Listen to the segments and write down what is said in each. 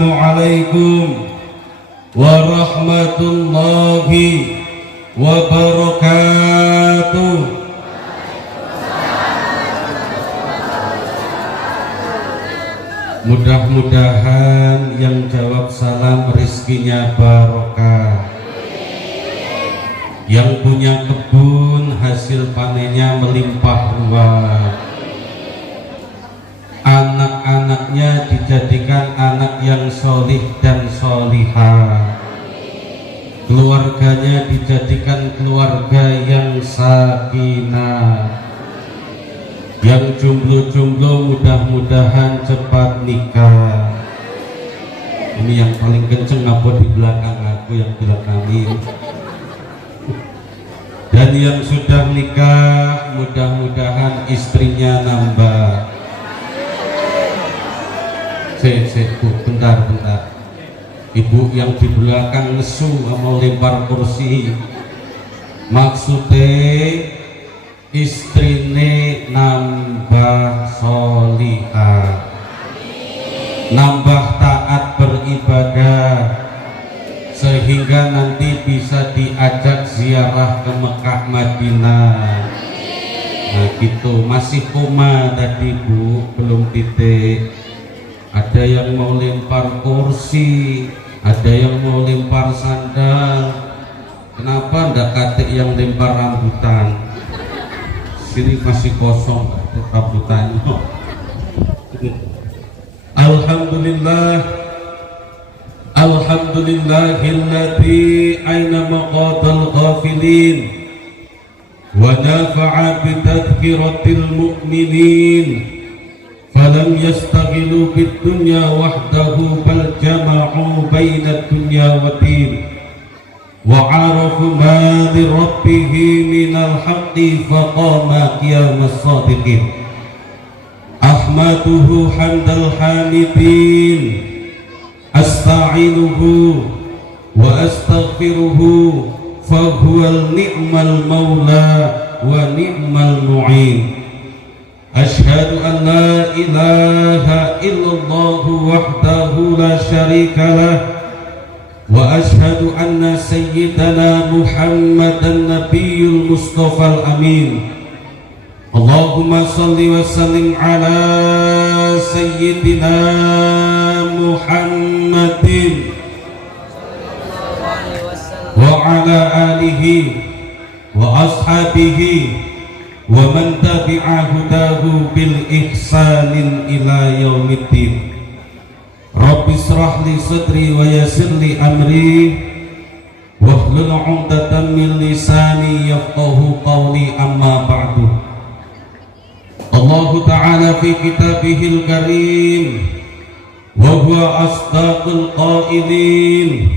Assalamualaikum warahmatullahi wabarakatuh. Mudah-mudahan yang jawab salam rizkinya barokah, yang punya kebun hasil panennya melimpah ruah, anak-anaknya dijadikan anak yang solih dan solihah, keluarganya dijadikan keluarga yang sakinah, yang jomblo-jomblo mudah-mudahan cepat nikah. Ini yang paling kenceng apa di belakang aku yang bilang amin. Dan yang sudah nikah mudah-mudahan istrinya nambah. Bentar. Ibu yang di belakang nesu mau lempar kursi. Maksudnya istrine nambah solihah, nambah taat beribadah, sehingga nanti bisa diajak ziarah ke Mekah Madinah. Nah gitu, masih koma tadi Bu, belum titik. Ada yang mau lempar kursi, ada yang mau lempar sandal. Kenapa ndak katik yang lempar rambutan? Sini masih kosong rambutannya. Alhamdulillahilladzi aina maqatal ghafilin wa nafa'a bi tadhkiratil mu'minin falam yastaghilu bid dunya wahdahu bal jama'u bainad dunya wa din وعرفوا ما لربه من الحق فقام قيام الصادقين أحمده حمد الحامدين أستعينه وأستغفره فهو النعم المولى ونعم المعين أشهد أن لا إله إلا الله وحده لا شريك له وأشهد أن سيدنا محمد النبي المصطفى الأمين اللهم صل وسلم على سيدنا محمد وعلى آله وأصحابه ومن تبع هداه بالإحسان إلى يوم الدين Rabbi israh li sadri wa yassir li amri wahlul 'uqdatam min lisani yafqahu qawli amma ba'du. Allah Ta'ala fi kitabihil karim wa huwa asdaqul qailin.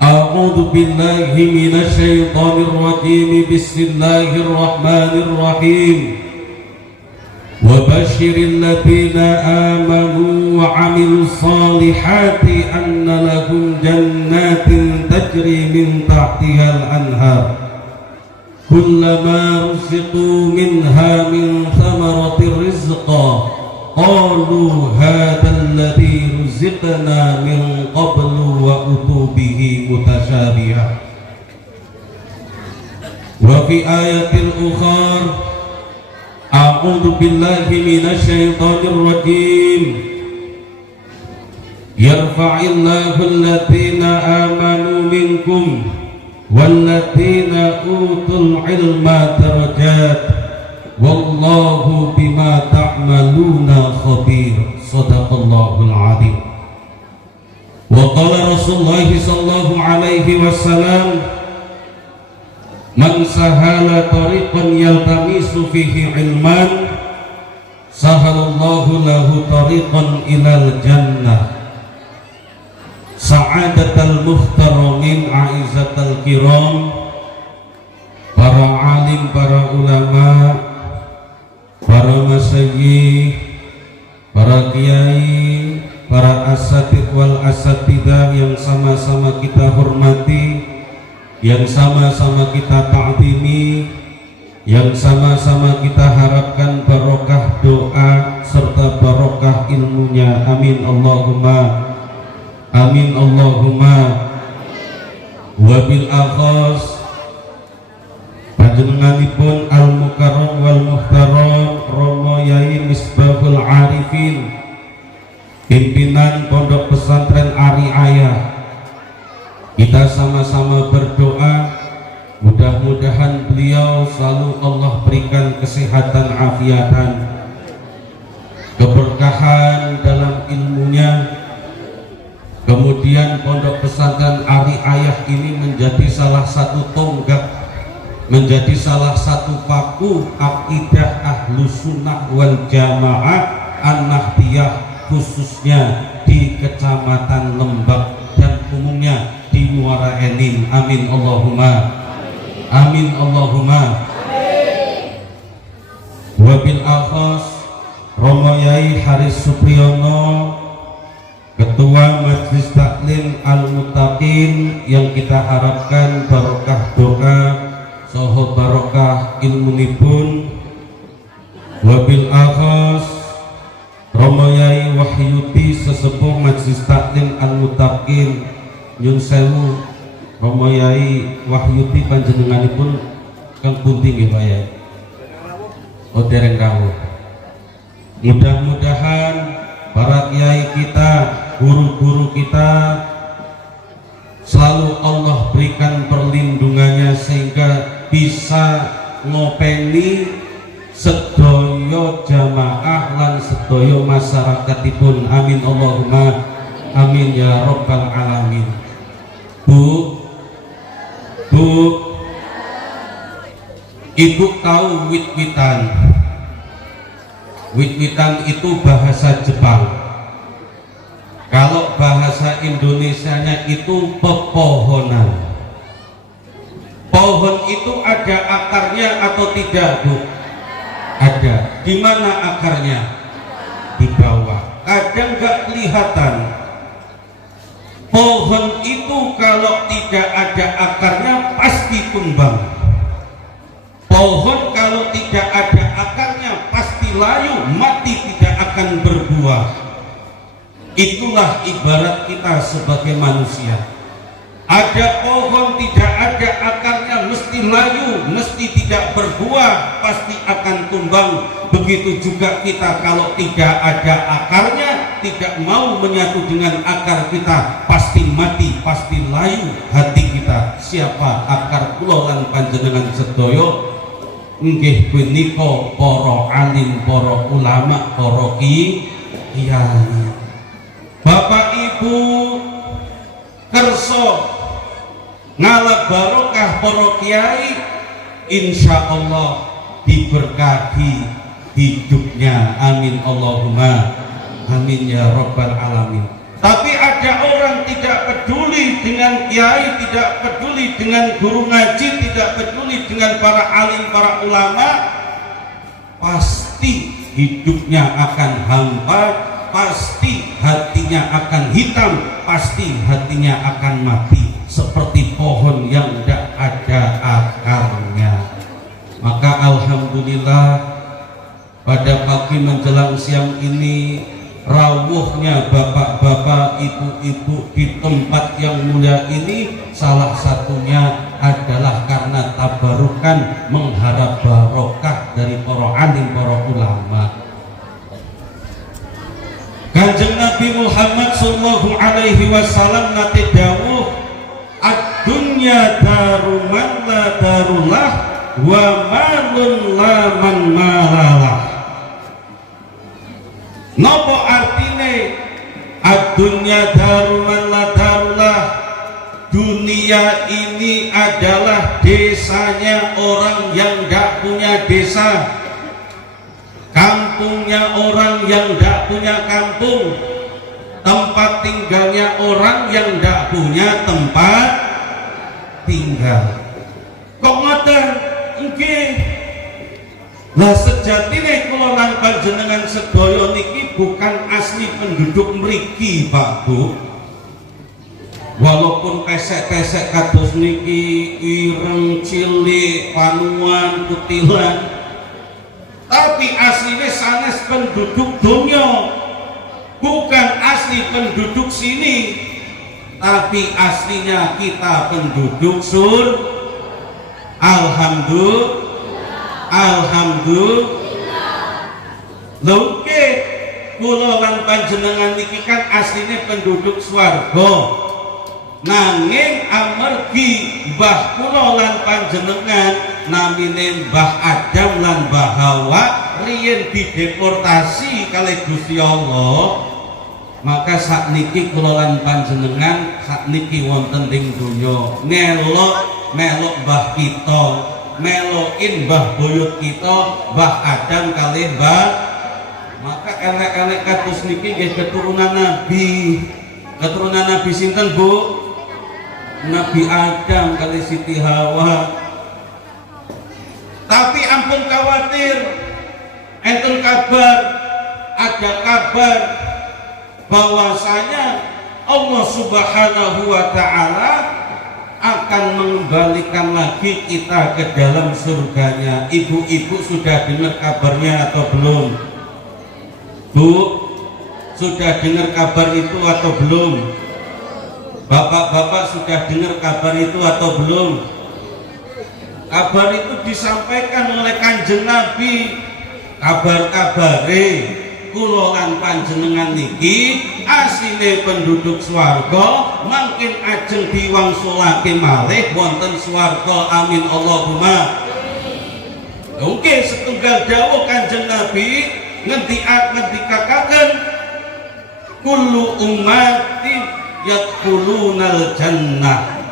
A'udzu billahi minasy syaithanir rajim. Bismillahirrahmanirrahim. وبشر الذين آمنوا وعملوا الصالحات أن لهم جنات تجري من تحتها الأنهار كلما رزقوا منها من ثمرة رزقا قالوا هذا الذي رزقنا من قبل وأتوا به متشابها. وفي آية أخرى A'udzu billahi minasy syaithanir rajim. Yarfa'illahu alladziina aamanu minkum walladziina utul 'ilma darajat wallahu bima ta'maluna khabir. Shadaqallahul 'adzim. Wa qala Rasulullah sallallahu alaihi wasallam Man sahala tariqan yaltamisu fihi ilman sahalallahu lahu tariqan ilal jannah. Sa'adatal muhtaramin a'izzatal kiram, para alim, para ulama, para masyayikh, para kiai, para asatidz wal asatidzah yang sama-sama kita hormati, yang sama-sama kita ta'zimi, yang sama-sama kita harapkan barokah doa serta barokah ilmunya. Amin Allahumma amin Allahumma. Wabil akhos panjenenganipun al mukarram wal muhtaram Romo Yai Misbahul Arifin, pimpinan Pondok Pesantren Ari Ayah. Kita sama-sama berdoa, mudah-mudahan beliau selalu Allah berikan kesehatan afiatan, keberkahan dalam ilmunya. Kemudian Pondok Pesantren Ari Ayah ini menjadi salah satu tonggak, menjadi salah satu paku akidah Ahlus Sunnah wal Jamaah An-Nahdiyah, khususnya di Kecamatan Lembak dan umumnya di Muara Enim. Amin Allahumma. Amin Allahumma. Wabil akhas Romo Yai Haris Supriyono, Ketua Majelis Taklim Al-Muttaqin, yang kita harapkan barokah doa soho barokah ilmunipun. Wabil akhas Romo Yai Wahyudi Sesepuh Majelis Taklim Al-Muttaqin, nyun sewu Romo Yai Wahyudi panjenenganipun kang pundi nggih Pak Yai? Oh dereng rawuh. Mudah-mudahan para kiai kita, guru-guru kita selalu Allah berikan perlindungannya sehingga bisa ngopeni sedoyo jamaah lan sedoyo masyarakatipun. Amin Allahumma amin ya rabbal alamin. Bu, Ibu tahu wit-witan? Wit-witan itu bahasa Jepang. Kalau bahasa Indonesianya itu pepohonan. Pohon itu ada akarnya atau tidak, Bu? Ada. Di mana akarnya? Di bawah. Kadang nggak kelihatan. Pohon itu kalau tidak ada akarnya pasti tumbang. Pohon kalau tidak ada akarnya pasti layu, mati, tidak akan berbuah. Itulah ibarat kita sebagai manusia. Ada pohon tidak ada akarnya mesti layu, mesti tidak berbuah, pasti akan tumbang. Begitu juga kita, kalau tidak ada akarnya, tidak mau menyatu dengan akar kita, pasti mati, pasti layu hati kita. Siapa? Akar kula lan panjenengan sedoyo nggih punika para alim, para ulama, para kiai. Bapak Ibu kerso ngalap barokah para kiai, insya Allah diberkahi hidupnya. Amin Allahumma amin ya rabbal alamin. Tapi ada orang tidak peduli dengan kiai, tidak peduli dengan guru ngaji, tidak peduli dengan para alim, para ulama, pasti hidupnya akan hampa, pasti hatinya akan hitam, pasti hatinya akan mati, seperti pohon yang tidak ada akarnya. Maka alhamdulillah pada pagi menjelang siang ini rawuhnya bapak-bapak, ibu-ibu di tempat yang mulia ini, salah satunya adalah karena tabarukan mengharap barokah dari para alim, para ulama. Kanjeng Nabi Muhammad sallallahu alaihi wasallam nate dawuh, ad-dunya daruman la darullah wa malun la man malalah. Nopo artine ad-dunya daruman la darullah? Dunia ini adalah desanya orang yang tidak punya desa, kampungnya orang yang tidak punya kampung, tempat tinggalnya orang yang tidak punya tempat tinggal. Kok ngoten? Nggih. Lah sejatine kula lan panjenengan sedaya niki bukan asli penduduk mriki, Pak Bu. Walaupun pesek-pesek kados niki ireng, cilik, panuan, kutilan, tapi aslinya sanes penduduk dunia, bukan asli penduduk sini. tapi aslinya kita penduduk alhamdulillah. Lho kula lan panjenengan niki kan asline penduduk swarga. Nanging amargi mbah kula lan panjenengan namine Mbah Adam lan Mbah Hawa riyen dideportasi kalih Gusti Allah, maka sakniki kula lan panjenengan sakniki wonten ing donya melok mbah kita, melokin mbah buyut kita Mbah Adam kalih Mbah. Maka elek-elek kados niki nggih keturunan Nabi. Keturunan Nabi sinten, Bu? Nabi Adam kali Siti Hawa. Tapi ampun khawatir, enten kabar, ada kabar bahwasanya Allah Subhanahu wa Ta'ala akan mengembalikan lagi kita ke dalam surganya. Ibu-ibu sudah dengar kabarnya atau belum? Bu, sudah dengar kabar itu atau belum? Bapak-bapak sudah dengar kabar itu atau belum? Kabar itu disampaikan oleh Kanjeng Nabi. Kabar-kabare kula lan panjenengan niki asline penduduk swarga, mangkin ajeng diwangsulake malih wonten swarga. Amin Allahumma. Oke, setunggal dawuh Kanjeng Nabi ngendikaken kullu ummati yadkhulunal jannah.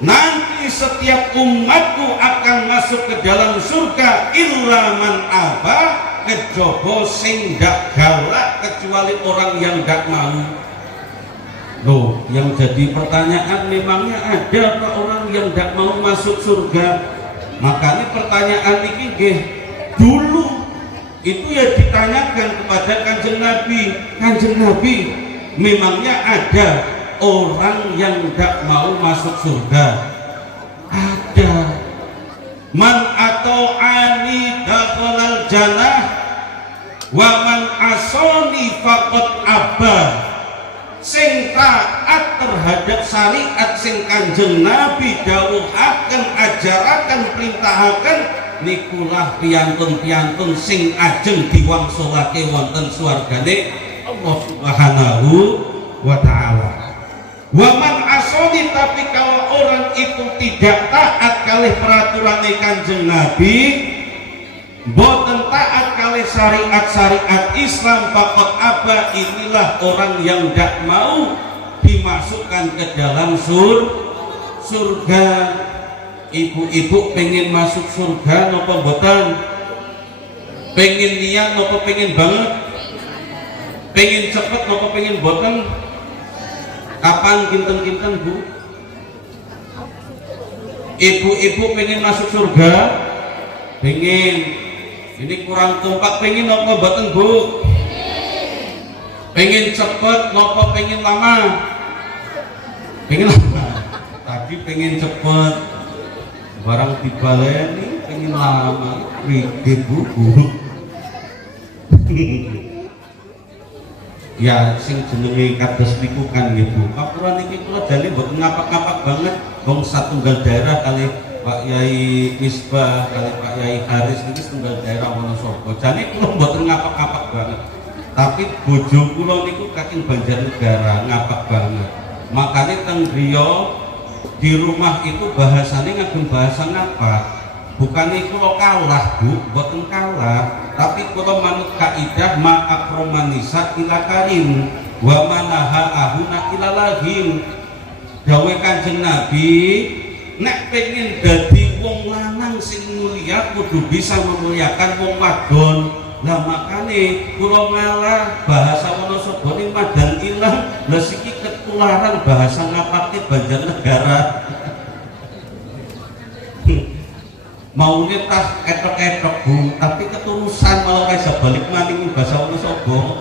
Nanti setiap umatku akan masuk ke dalam surga illa man aba, kejaba sing ndak galak, kecuali orang yang ndak mau. Loh, yang jadi pertanyaan memangnya ada apa orang yang ndak mau masuk surga? Makanya pertanyaan ini nggih dulu itu ya ditanyakan kepada Kanjeng Nabi, memangnya ada orang yang tidak mau masuk surga? Ada. Man ata'ani dakhalal jannah wa man asani faqad aba. Sing taat terhadap syariat sing Kanjeng Nabi dawuhaken, ajaraken, perintahaken, nikulah piantun-piantun sing ajeng diwangsulake wonten swargane Allah Subhanahu wa Ta'ala. Wa man asoni, tapi kalau orang itu tidak taat kalih peraturan Kanjeng Nabi, boten taat kalih syariat-syariat Islam, faqad aba, inilah orang yang tidak mau dimasukkan ke dalam surga. Ibu-ibu pengen masuk surga napa mboten? Pengen niat napa pengen banget? Pengen cepet napa pengen mboten? Kapan kinten-kinten, Bu? Ibu-ibu pengen masuk surga? Pengen. Ini kurang kompak, pengen napa mboten, Bu? Pengen cepet napa pengen lama? Pengen lama. Tadi pengen cepet, barang dibaleni pengen lama, ribet buku. Ya sing jenenge kados niku kan nggih Bu. Kapuran iki kula jane mboten ngapak-ngapak banget. Wong satunggal daerah kali Pak Yai Misbah kali Pak Yai Haris niki setunggal daerah Wonosobo. Jane kula mboten ngapak-ngapak banget. Tapi bojo kula niku kaking Banjarnegara ngapak banget. Makanya teng griya di rumah itu bahasanya ngagem bahasa ngapa? Bukannya kulo kalah, Bu, boten kalah, tapi kulo manut kaidah ma akromanisa ila karim wa manaha ahuna ila lahim. Dawuh Kanjeng Nabi, nek pengen dadi wong lanang sing mulia kudu bisa memuliakan wong wadon. Lah makane kulo ngalah bahasa Wonosobo ning madan ilang, lha siki ketularan bahasa ngapake Banjarnegara. Maunya tah etok-etok, Bu, tapi keturusan malah kayak balik maning bahasa Wonosobo.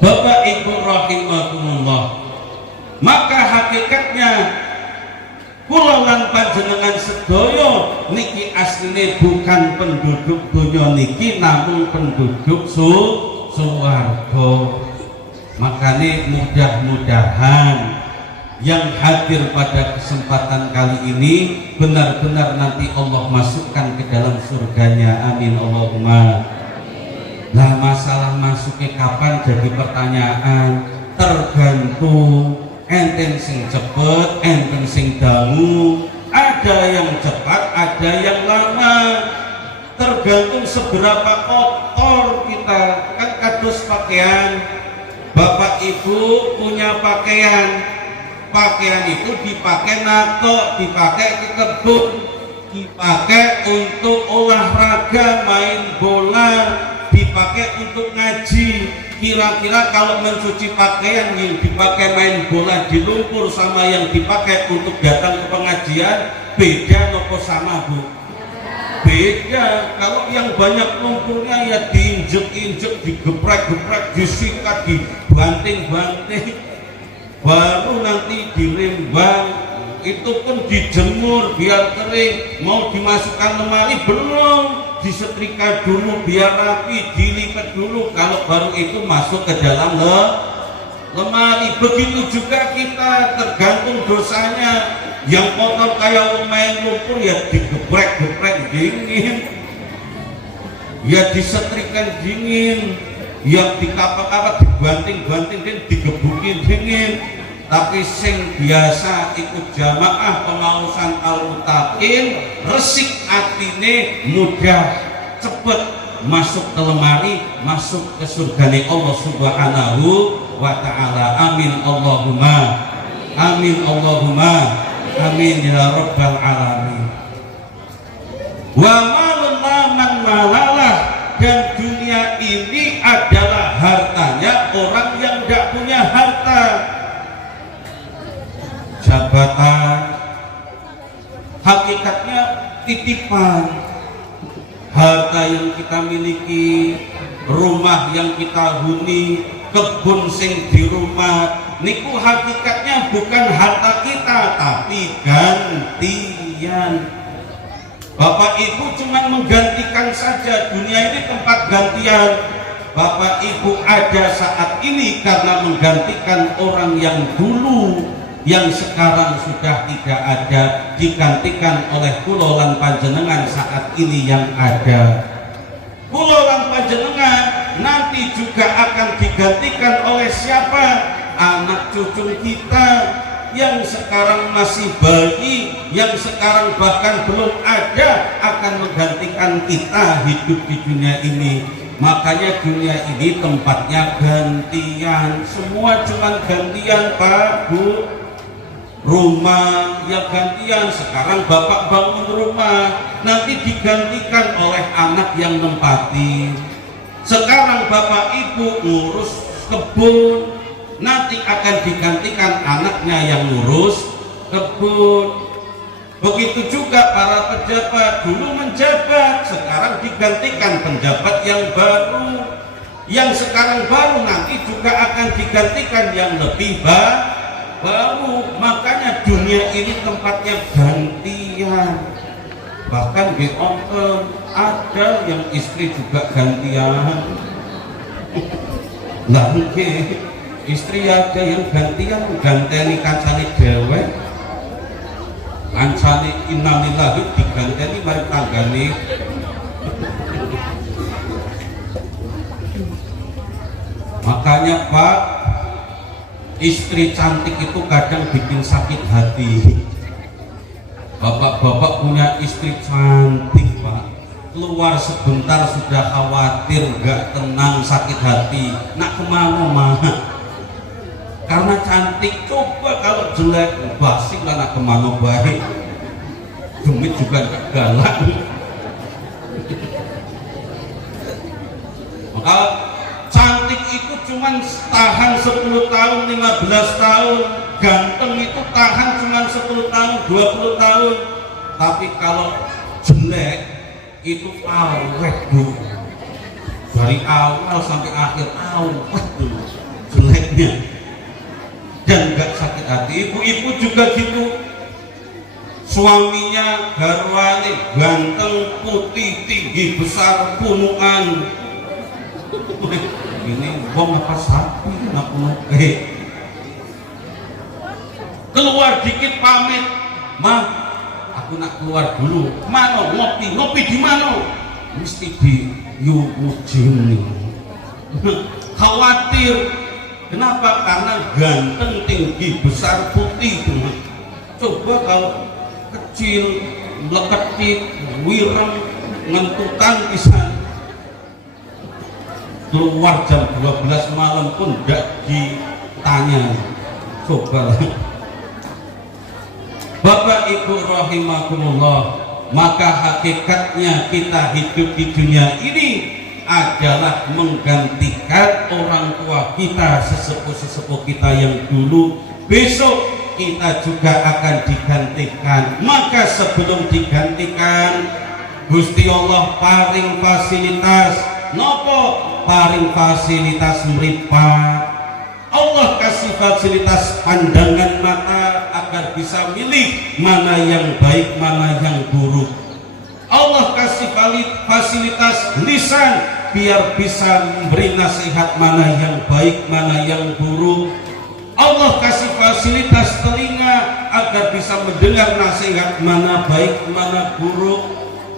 Bapak Ibu rahimakumullah, maka hakikatnya kula lan panjenengan sedaya niki asline bukan penduduk donya niki, namun penduduk swarga. Makanya mudah-mudahan yang hadir pada kesempatan kali ini benar-benar nanti Allah masukkan ke dalam surganya. Amin Allahumma. Nah, masalah masuknya kapan jadi pertanyaan, tergantung enten sing cepet, enten sing dangu. Ada yang cepat, ada yang lama, tergantung seberapa kotor kita. Kan kados pakaian, bapak ibu punya pakaian itu dipakai nato, dipakai ke kebun, dipakai untuk olahraga, main bola, dipakai untuk ngaji. Kira-kira kalau mencuci pakaian yang dipakai main bola di lumpur sama yang dipakai untuk datang ke pengajian, beda nopo sama bu? Beda. Kalau yang banyak lumpurnya ya diinjek-injek, digeprek-geprek, disikat, dibanting-banting, baru nanti dirembang. Itu pun dijemur biar kering. Mau dimasukkan lemari belum, disetrika dulu biar rapi, dilipat dulu, kalau baru itu masuk ke dalam lemari. Begitu juga kita, tergantung dosanya. Yang kotor kayak main lumpur ya digeprek-geprek dingin, ya disetrika dingin, yang dikapak-kapak, dibanting-banting dan digebukin dingin. Tapi sing biasa ikut jamaah pemausan al-mutakin, resik atine, mudah cepet masuk ke lemari, masuk ke surgane Allah Subhanahu wa ta'ala. Amin Allahumma. Amin Allahumma. Amin ya rabbal alamin. Wa man malalah, dan dunia ini adalah hartanya orang yang tidak punya harta. Jabatan hakikatnya titipan. Harta yang kita miliki, rumah yang kita huni, kebun sing di rumah, niku hakikatnya bukan harta kita tapi gantian. Bapak ibu cuma menggantikan saja, dunia ini tempat gantian. Bapak ibu ada saat ini karena menggantikan orang yang dulu, yang sekarang sudah tidak ada, digantikan oleh kulolan panjenengan saat ini yang ada. Kulolan panjenengan nanti juga akan digantikan oleh siapa? Anak cucu kita yang sekarang masih bayi, yang sekarang bahkan belum ada, akan menggantikan kita hidup di dunia ini. Makanya dunia ini tempatnya gantian, semua cuma gantian Pak Bu. Rumah ya gantian, sekarang bapak bangun rumah, nanti digantikan oleh anak yang nempati. Sekarang bapak ibu ngurus kebun, nanti akan digantikan anaknya yang ngurus kebun. Begitu juga para pejabat, dulu menjabat, sekarang digantikan penjabat yang baru. Yang sekarang baru nanti juga akan digantikan yang lebih baru. Makanya dunia ini tempatnya gantian. Bahkan di onten ada yang istri juga gantian. Nah mungkin istri ada yang gantian, ganteni kancane dewek, kancane innalillahi diganteni mari tanggane. Makanya Pak, istri cantik itu kadang bikin sakit hati. Bapak-bapak punya istri cantik Pak, keluar sebentar sudah khawatir, gak tenang, sakit hati. Nak kemana mah? Karena cantik. Coba kalau jelek, basi lah, nak kemana baik. Demit juga gak galak. Maka cantik itu cuma tahan 10 tahun, 15 tahun. Ganteng itu tahan cuma 10 tahun, 20 tahun. Tapi kalau jelek itu awet Bu. Dari awal sampai akhir awet tuh jeleknya. Dan gak sakit hati. Ibu-ibu juga gitu. Suaminya garwane ganteng, putih, tinggi, besar, punukan. ini wong apa sapi naku-naku. Keluar dikit pamit, "Mah, aku nak keluar dulu." "Mana ngopi?" "Ngopi di mana?" "Mesti di Yukujin." Khawatir. Kenapa? Karena ganteng, tinggi, besar, putih. Coba kalau kecil, meleketit, wireng, ngentutan pisan, keluar jam 12 malam pun tidak ditanya. Coba. Bapak Ibu rahimakumullah, maka hakikatnya kita hidup di dunia ini adalah menggantikan orang tua kita, sesepuh-sesepuh kita yang dulu. Besok kita juga akan digantikan. Maka sebelum digantikan, Gusti Allah paring fasilitas nopo, paring fasilitas mripat. Allah kasih fasilitas pandangan mata agar bisa milih mana yang baik, mana yang buruk. Allah kasih fasilitas lisan biar bisa memberi nasihat mana yang baik, mana yang buruk. Allah kasih fasilitas telinga agar bisa mendengar nasihat mana baik, mana buruk.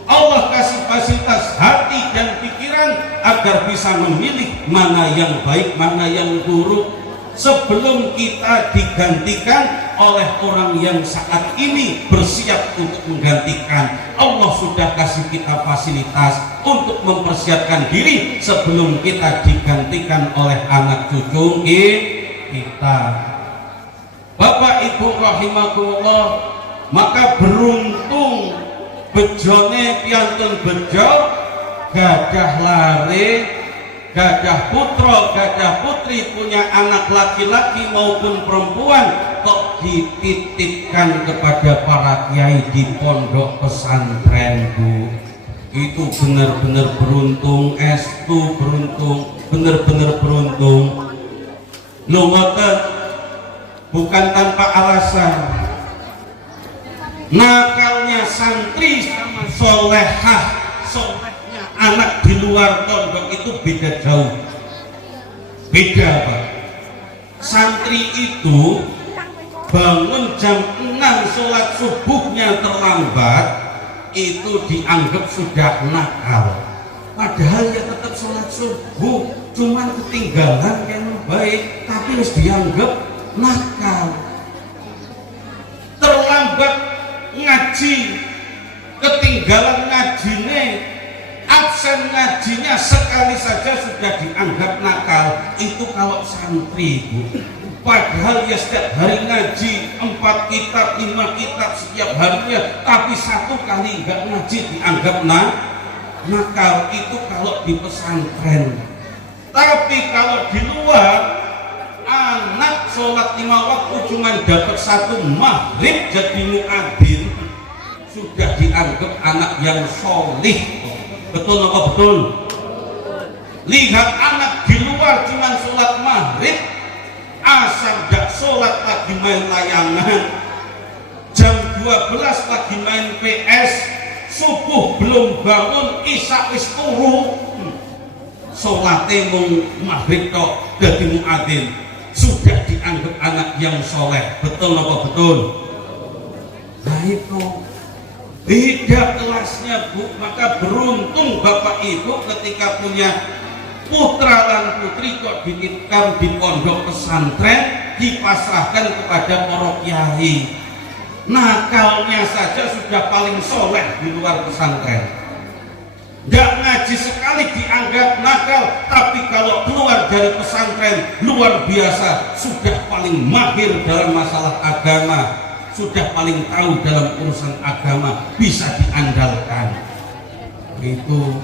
Allah kasih fasilitas hati dan pikiran agar bisa memilih mana yang baik, mana yang buruk. Sebelum kita digantikan oleh orang yang saat ini bersiap untuk menggantikan, Allah sudah kasih kita fasilitas untuk mempersiapkan diri sebelum kita digantikan oleh anak cucu kita. Bapak Ibu rahimakumullah, maka beruntung bejone piantun bejo, gadah lare, gadah putra, gadah putri, punya anak laki-laki maupun perempuan, kok dititipkan kepada para kiai di pondok pesantren, Bu. Itu benar-benar beruntung, estu beruntung, benar-benar beruntung. Lo ngoten, bukan tanpa alasan. Nakalnya santri sama solehah, solehnya anak di luar pondok itu beda jauh. Beda, Pak. Santri itu bangun jam 6, sholat subuhnya terlambat, itu dianggap sudah nakal. Padahal ya tetap sholat subuh, cuman ketinggalan yang baik, tapi harus dianggap nakal. Terlambat ngaji, ketinggalan ngajine, absen ngajinya sekali saja sudah dianggap nakal. Itu kalau santri, Bu. Padahal ya setiap hari ngaji 4 kitab, 5 kitab setiap harinya, tapi 1 kali enggak ngaji dianggap nakal. Itu kalau di pesantren. Tapi kalau di luar, anak sholat 5 waktu cuma dapat 1 maghrib jadi muadzin, sudah dianggap anak yang sholih. Betul apa betul? Lihat anak di luar cuma sholat maghrib, asal gak sholat lagi main layangan, jam 12 lagi main PS, subuh belum bangun, isya wis turu, sholatnya mung maghrib tok dadi muadzin, sudah dianggap anak yang soleh. Betul apa betul? Nah itu beda kelasnya, Bu. Maka beruntung Bapak Ibu ketika punya putra dan putri kok dititipkan di pondok pesantren, dipasrahkan kepada para kiai. Nakalnya saja sudah paling soleh di luar pesantren. Nggak ngaji sekali dianggap nakal, tapi kalau keluar dari pesantren luar biasa, sudah paling mahir dalam masalah agama, sudah paling tahu dalam urusan agama, bisa diandalkan. Itu.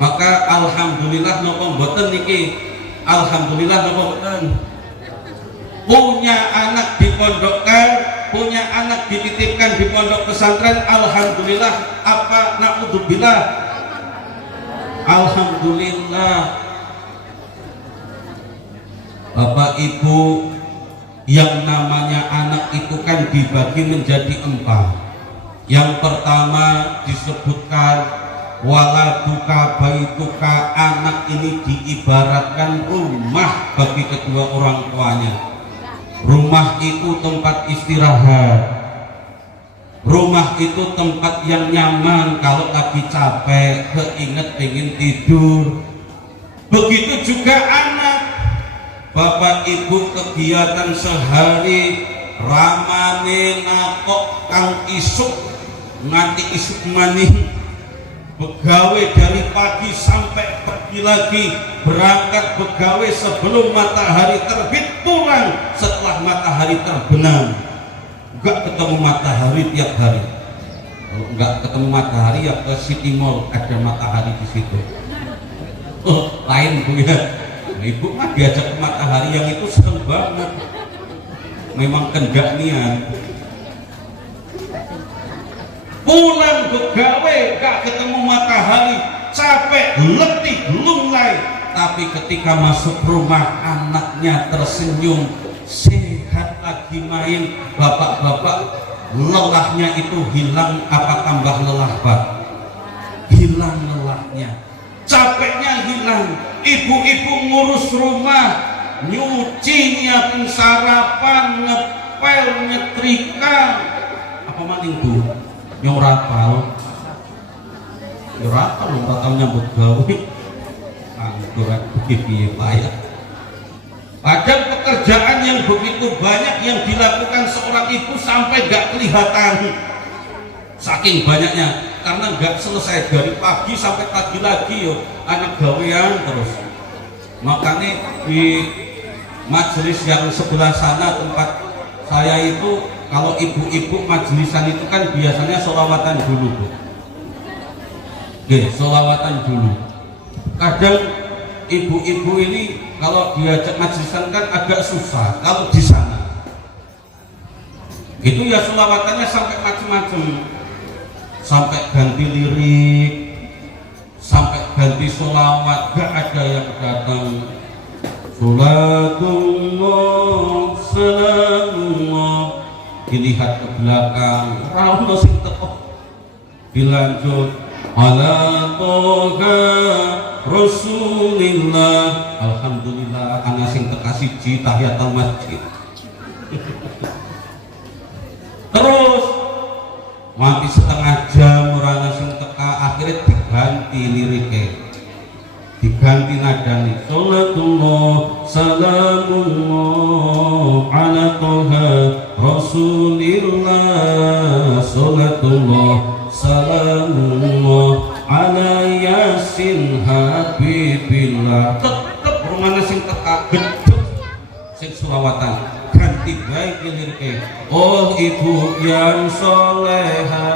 Maka alhamdulillah napa mboten niki, alhamdulillah napa mboten, punya anak di pondokkan, punya anak dititipkan di pondok pesantren, alhamdulillah. Apa naudzubillah, alhamdulillah. Bapak Ibu, yang namanya anak itu kan dibagi menjadi 4. Yang pertama disebutkan Waladuka baituka, anak ini diibaratkan rumah bagi kedua orang tuanya. Rumah itu tempat istirahat, rumah itu tempat yang nyaman kalau lagi capek, keinget ingin tidur. Begitu juga anak, bapak ibu kegiatan sehari ramane nakok kang isuk nganti isuk maning, begawe dari pagi sampai pagi lagi, berangkat begawe sebelum matahari terbit, pulang setelah matahari terbenam. Enggak ketemu matahari tiap hari. Kalau enggak ketemu matahari ya ke City Mall, ada matahari di situ. Oh, lain Bu ya. Nah, ibu mah diajak ke matahari yang itu seneng banget. Memang kendak nian. Pulang begawe gak ketemu matahari, capek, letih, lunglai. Tapi ketika masuk rumah anaknya tersenyum, sehat lagi main. Bapak-bapak lelahnya itu hilang apa tambah lelah Pak? Hilang lelahnya, capeknya hilang. Ibu-ibu ngurus rumah, nyuci, nyiapin sarapan, ngepel, nyetrika, apa maning Bu? Nyorapal lu bakal nyambut gawe angguran piye payah. Padahal pekerjaan yang begitu banyak yang dilakukan seorang ibu sampai gak kelihatan saking banyaknya, karena gak selesai dari pagi sampai pagi lagi yo anak gawean terus. Makanya di majelis yang sebelah sana tempat saya itu, kalau ibu-ibu majelisan itu kan biasanya sholawatan dulu Bu. Sholawatan dulu. Kadang ibu-ibu ini kalau diajak majelisan kan agak susah. Kalau di sana itu ya sholawatannya sampai macam-macam, sampai ganti lirik, sampai ganti sholawat, gak ada yang datang sholatullah salamullah, dilihat ke belakang rauh sing teko, dilanjut ala toha rasulillah, alhamdulillah ana sing teka siji tahiyatul masjid. Terus mati setengah jam orang sing teka, akhirnya diganti liriknya, diganti nadani sholatullah salamullah ala toha rasulillah, sholatullah salamullah ala yasin habibillah. Tetep rumahnya sing teka gedung sing selawatan, ganti baik liriknya. Oh ibu yang soleha,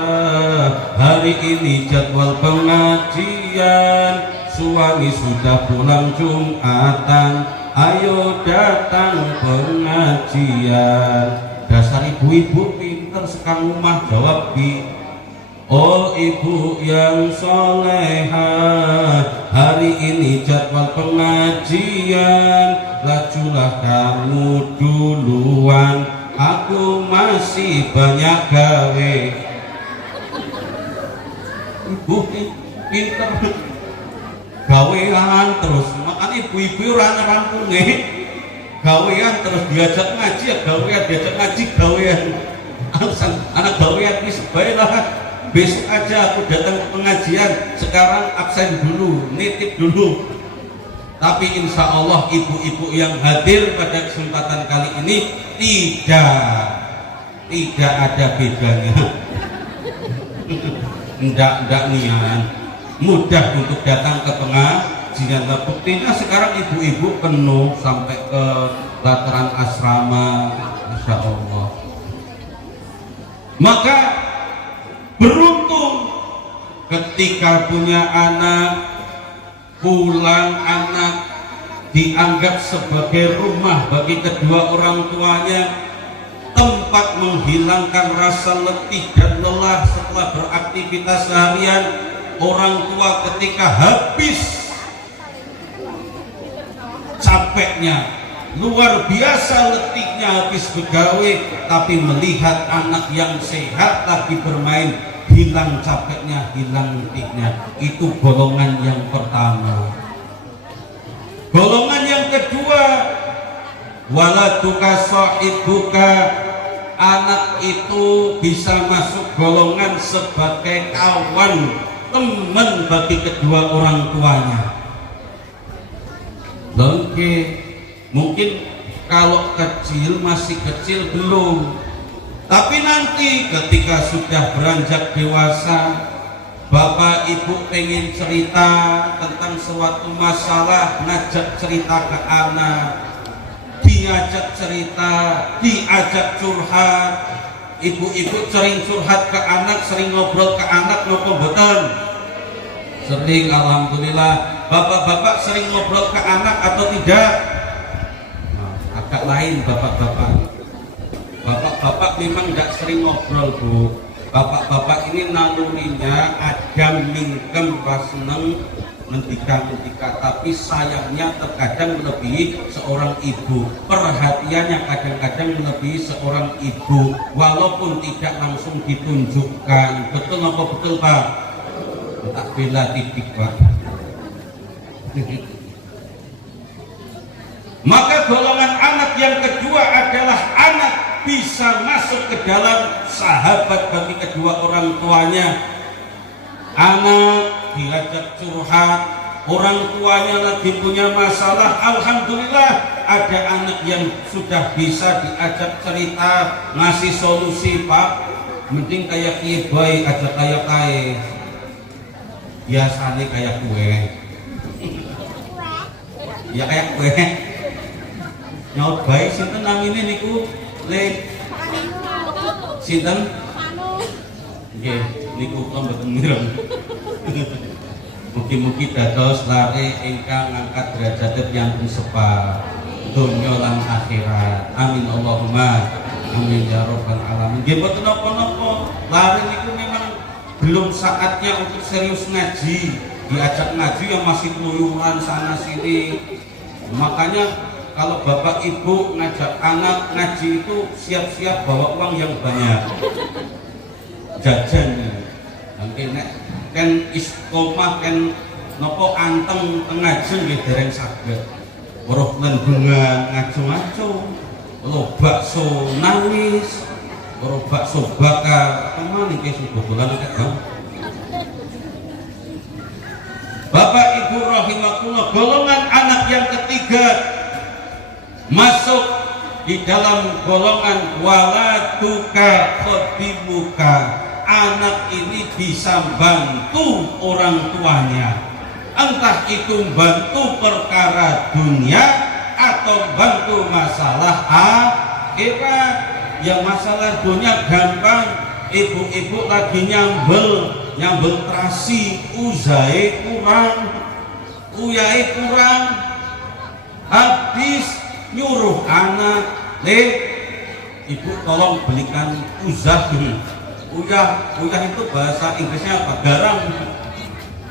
hari ini jadwal pengajian, suami sudah pulang Jumatan, ayo datang pengajian. Dasar ibu-ibu pinter sekang rumah jawab Bi. Oh ibu yang soleha, hari ini jadwal pengajian, lajulah kamu duluan, aku masih banyak gawe. Ibu pinter gawean terus, makanya ibu-ibu orang rampung gawean terus, diajak ngaji ya gawean, diajak ngaji gawean. Anak gawean ini sebaiklah besok aja aku datang ke pengajian, sekarang absen dulu, nitip dulu. Tapi insya Allah ibu-ibu yang hadir pada kesempatan kali ini tidak ada bedanya. Ndak nian, mudah untuk datang ke pengajian. Buktinya sekarang ibu-ibu penuh sampai ke dataran asrama, Masya Allah. Maka beruntung ketika punya anak, pulang anak dianggap sebagai rumah bagi kedua orang tuanya, tempat menghilangkan rasa letih dan lelah setelah beraktivitas seharian. Orang tua ketika habis capeknya, luar biasa letihnya habis begawe, tapi melihat anak yang sehat lagi bermain, hilang capeknya, hilang letihnya. Itu golongan yang pertama. Golongan yang kedua, waladuka sahibuka, anak itu bisa masuk golongan sebagai kawan, teman bagi kedua orang tuanya. Oke, mungkin kalau kecil, masih kecil belum, tapi nanti ketika sudah beranjak dewasa, bapak ibu pengen cerita tentang suatu masalah, ngajak cerita ke anak, diajak cerita, diajak curhat. Ibu-ibu sering curhat ke anak, sering ngobrol ke anak, nopo mboten? Sering, alhamdulillah. Bapak-bapak sering ngobrol ke anak atau tidak? Nah, agak lain bapak-bapak. Bapak-bapak memang tidak sering ngobrol, Bu. Bapak-bapak ini nalurinya ada mingkem pas seneng mentika-mentika, tapi sayangnya terkadang melebihi seorang ibu. Perhatiannya kadang-kadang melebihi seorang ibu, walaupun tidak langsung ditunjukkan. Betul apa betul, Pak? Tak bela titik, Pak. Maka golongan anak yang kedua adalah anak bisa masuk ke dalam sahabat bagi kedua orang tuanya. Anak diajak curhat, orang tuanya lagi punya masalah, alhamdulillah ada anak yang sudah bisa diajak cerita, ngasih solusi. Pak, mending kayak kiye boy aja kayak kae, biasanya kayak kue. Ya kayak kue nyaut baik. Sinten namine niku le sinten nggih niku kula mboten mireng. Mugi-mugi dados lare ingkang ngangkat derajat tiyang sepa donya lan akhirat. Amin Allahumma amin ya rabbal alamin. Nggih mboten napa-napa, lare niku memang belum saatnya untuk serius ngaji. Diajak ngaji yang masih keluyuran sana sini. Makanya kalau bapak ibu ngajak anak ngaji itu siap-siap bawa uang yang banyak, jajan. Nanti nek kan istiqomah kan nopo anteng ngaji nggih dereng saged. Weruh lendungan ngaco-ngaco, lo bakso nangis, weruh bakso bakar, kemana iki subuh-bulan akeh. Bapak ibu rahimakumullah, golongan anak yang ketiga masuk di dalam golongan waladuka khodimuka. Anak ini bisa bantu orang tuanya, entah itu bantu perkara dunia atau bantu masalah akhirat. Yang masalah dunia gampang, ibu-ibu lagi nyambel terasi, uzae kurang, uyae kurang, habis nyuruh anak, ibu tolong belikan uzah. Uyah itu bahasa Inggrisnya apa? Garam.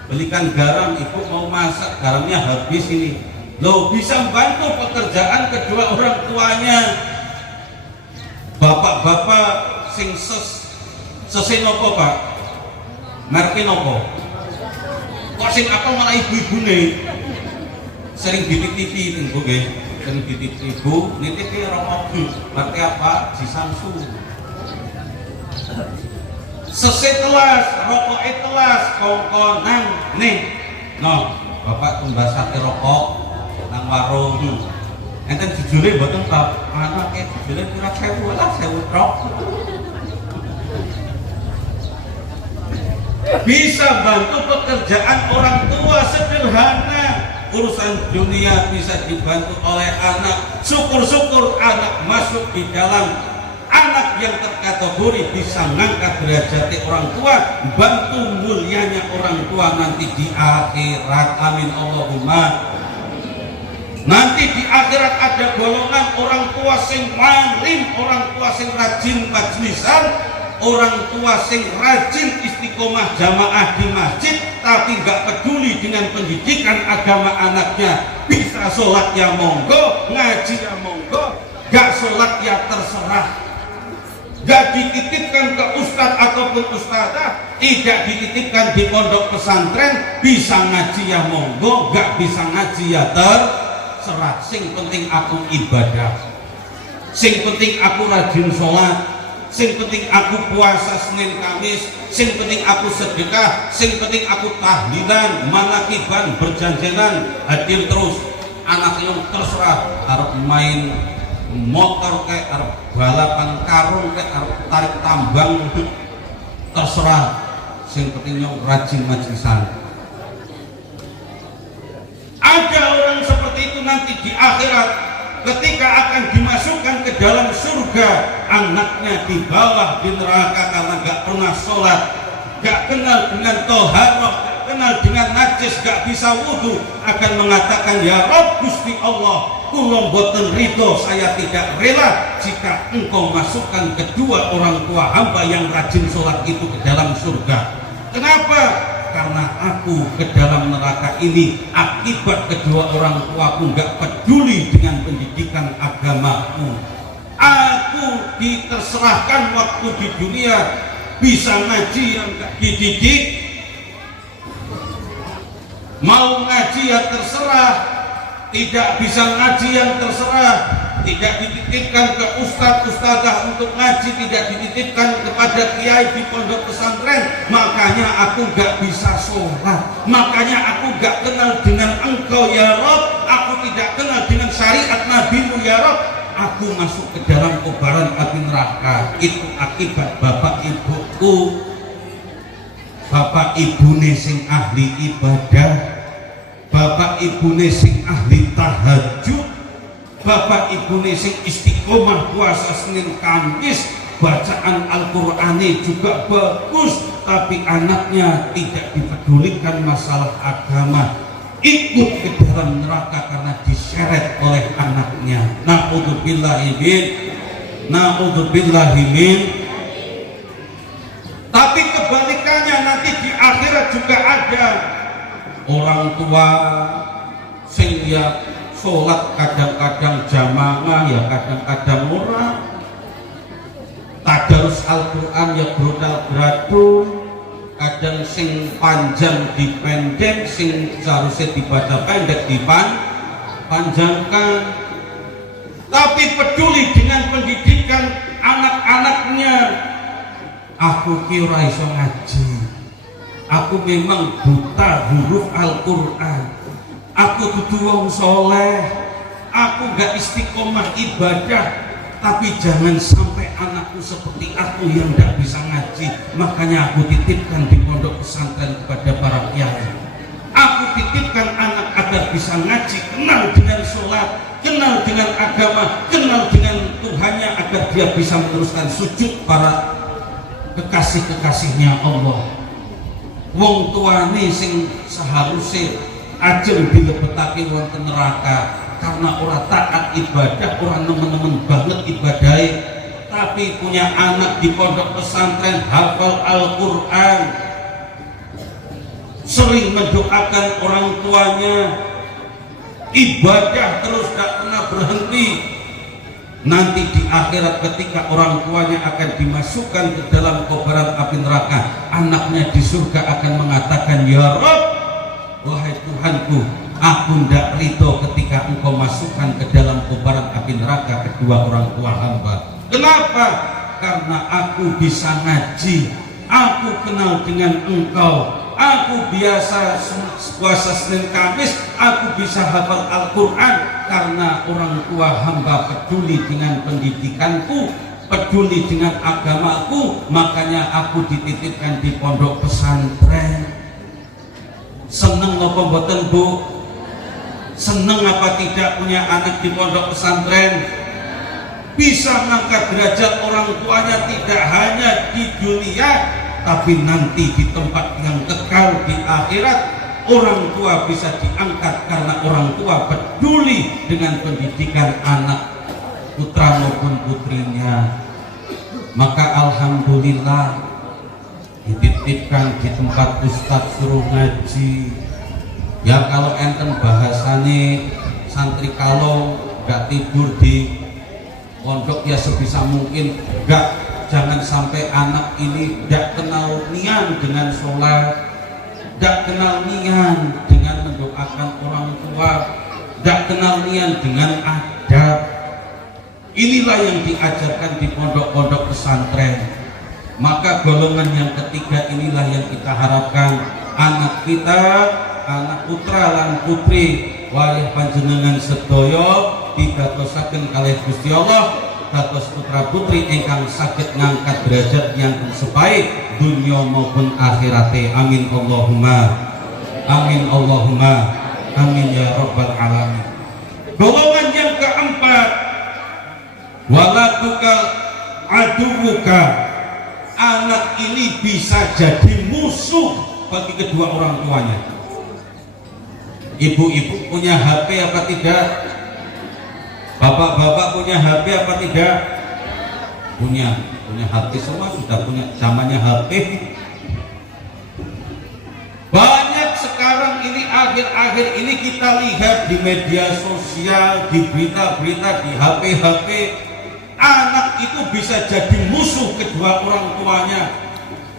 Belikan garam, ibu mau masak, garamnya habis ini. Loh, bisa bantu pekerjaan kedua orang tuanya. Bapak-bapak sing sese nopo, Pak? Merke nopo? Kok sing apa malah ibu-ibu nih? Sering dititipi ibu nggih. Sering dititipi ibu, nitipi rokok. Merke apa? Jisamsu. Sese telas, rokok telas, kongkonan nih. No, bapak tumbasake rokok nang warung. Enten jujure mboten Pak, anake jujure pira 1000 lah 1000 trok. Bisa bantu pekerjaan orang tua sederhana. Urusan dunia bisa dibantu oleh anak. Syukur-syukur anak masuk di dalam anak yang terkategori bisa mengangkat derajat orang tua, bantu mulianya orang tua nanti di akhirat. Amin Allahumma. Nanti di akhirat ada golongan orang tua sing malim, orang tua sing rajin majlisan, orang tua sing rajin istiqomah jamaah di masjid, tapi nggak peduli dengan pendidikan agama anaknya. Bisa sholat ya monggo, ngaji ya monggo, nggak sholat ya terserah. gak dititipkan ke ustadz ataupun ustadzah, tidak dititipkan di pondok pesantren, bisa ngaji ya monggo, gak bisa ngaji ya terserah. Sing penting aku ibadah, sing penting aku rajin sholat, sing penting aku puasa Senin Kamis, sing penting aku sedekah, sing penting aku tahlilan, manakiban, berjanjinan, hadir terus. Anak yang terserah harus main motor kayak arep balapan karung kayak arep tarik tambang, terserah. Sing penting yang rajin majlisan. Ada orang seperti itu nanti di akhirat ketika akan dimasukkan ke dalam surga, anaknya di bawah di neraka karena gak pernah sholat, gak kenal dengan toharoh, kenal dengan najis, gak bisa wudhu, akan mengatakan, ya Rabb Gusti Allah, kula mboten ridho, saya tidak rela jika engkau masukkan kedua orang tua hamba yang rajin sholat itu ke dalam surga. Kenapa? Karena aku ke dalam neraka ini akibat kedua orang tuaku gak peduli dengan pendidikan agamaku. Aku diterserahkan waktu di dunia bisa ngaji yang gak dididik, mau ngaji yang terserah, tidak bisa ngaji yang terserah, tidak dititipkan ke ustadz ustadzah untuk ngaji, tidak dititipkan kepada kiai di pondok pesantren. Makanya aku gak bisa sholat, makanya aku gak kenal dengan engkau ya Rob, aku tidak kenal dengan syariat nabimu ya Rob, aku masuk ke dalam kobaran api neraka. Itu akibat bapak ibuku, bapak ibune sing ahli ibadah, bapak ibune sing ahli tahajud, bapak ibune sing istiqomah puasa Senin Kamis, bacaan Al-Qur'ani juga bagus, tapi anaknya tidak dipedulikan masalah agama, ikut ke dalam neraka karena diseret oleh anaknya. Na'udzubillahi min. Tapi kebalikannya nanti di akhirat juga ada orang tua sing ya sholat kadang-kadang jamaah ya kadang-kadang murah, tadarus Al-Quran ya brodal-bradu, kadang sing panjang dipendek, sing seharusnya dibaca pendek dipanjangkan, tapi peduli dengan pendidikan anak-anaknya. Aku kira iso ngaji, aku memang buta huruf Al-Quran, aku kudu wong soleh, aku gak istiqomah ibadah, tapi jangan sampai anakku seperti aku yang gak bisa ngaji. Makanya aku titipkan di pondok pesantren kepada para kiai. Aku titipkan anak agar bisa ngaji, kenal dengan sholat, kenal dengan agama, kenal dengan Tuhannya, agar dia bisa meneruskan sujud para kekasih-kekasihnya Allah. Wong tuane sing seharusnya ajeng dilebetake wonten neraka karena ora taat ibadah, ora nemen-nemen banget ibadahe, tapi punya anak di pondok pesantren hafal Al-Quran, sering mendoakan orang tuanya, ibadah terus gak pernah berhenti. Nanti di akhirat ketika orang tuanya akan dimasukkan ke dalam kobaran api neraka, anaknya di surga akan mengatakan, ya Rabb, wahai Tuhanku, aku ndak ridho ketika engkau masukkan ke dalam kobaran api neraka kedua orang tua hamba. Kenapa? Karena aku bisa ngaji, aku kenal dengan engkau, aku biasa puasa Senin Kamis, aku bisa hafal Al-Quran, karena orang tua hamba peduli dengan pendidikanku, peduli dengan agamaku, makanya aku dititipkan di pondok pesantren. Seneng apa mboten Bu? Seneng apa tidak punya anak di pondok pesantren? Bisa mengangkat derajat orang tuanya tidak hanya di dunia, tapi nanti di tempat yang kekal di akhirat. Orang tua bisa diangkat karena orang tua peduli dengan pendidikan anak putra maupun putrinya. Maka alhamdulillah dititipkan di tempat ustadz suruh ngaji. Ya kalau enten bahasane santri kalau gak tidur di pondok ya sebisa mungkin gak jangan sampai anak ini tidak kenal nian dengan sholat, tidak kenal nian dengan mendoakan orang tua, tidak kenal nian dengan adab. Inilah yang diajarkan di pondok-pondok pesantren. Maka golongan yang ketiga inilah yang kita harapkan anak kita, anak putra lan putri wayah panjenengan sedaya didatosaken kalih Gusti Allah dados putra putri ingkang saged ngangkat derajat yang sebaik dunia maupun akhirate. Amin Allahumma amin Allahumma amin ya rabbal alamin. Golongan yang keempat, waladuka aduwuka, anak ini bisa jadi musuh bagi kedua orang tuanya. Ibu-ibu punya HP apa tidak? Bapak-bapak punya HP apa tidak? Punya HP, semua sudah punya, zamannya HP. Banyak sekarang ini, akhir-akhir ini kita lihat di media sosial, di berita-berita, di HP, anak itu bisa jadi musuh kedua orang tuanya.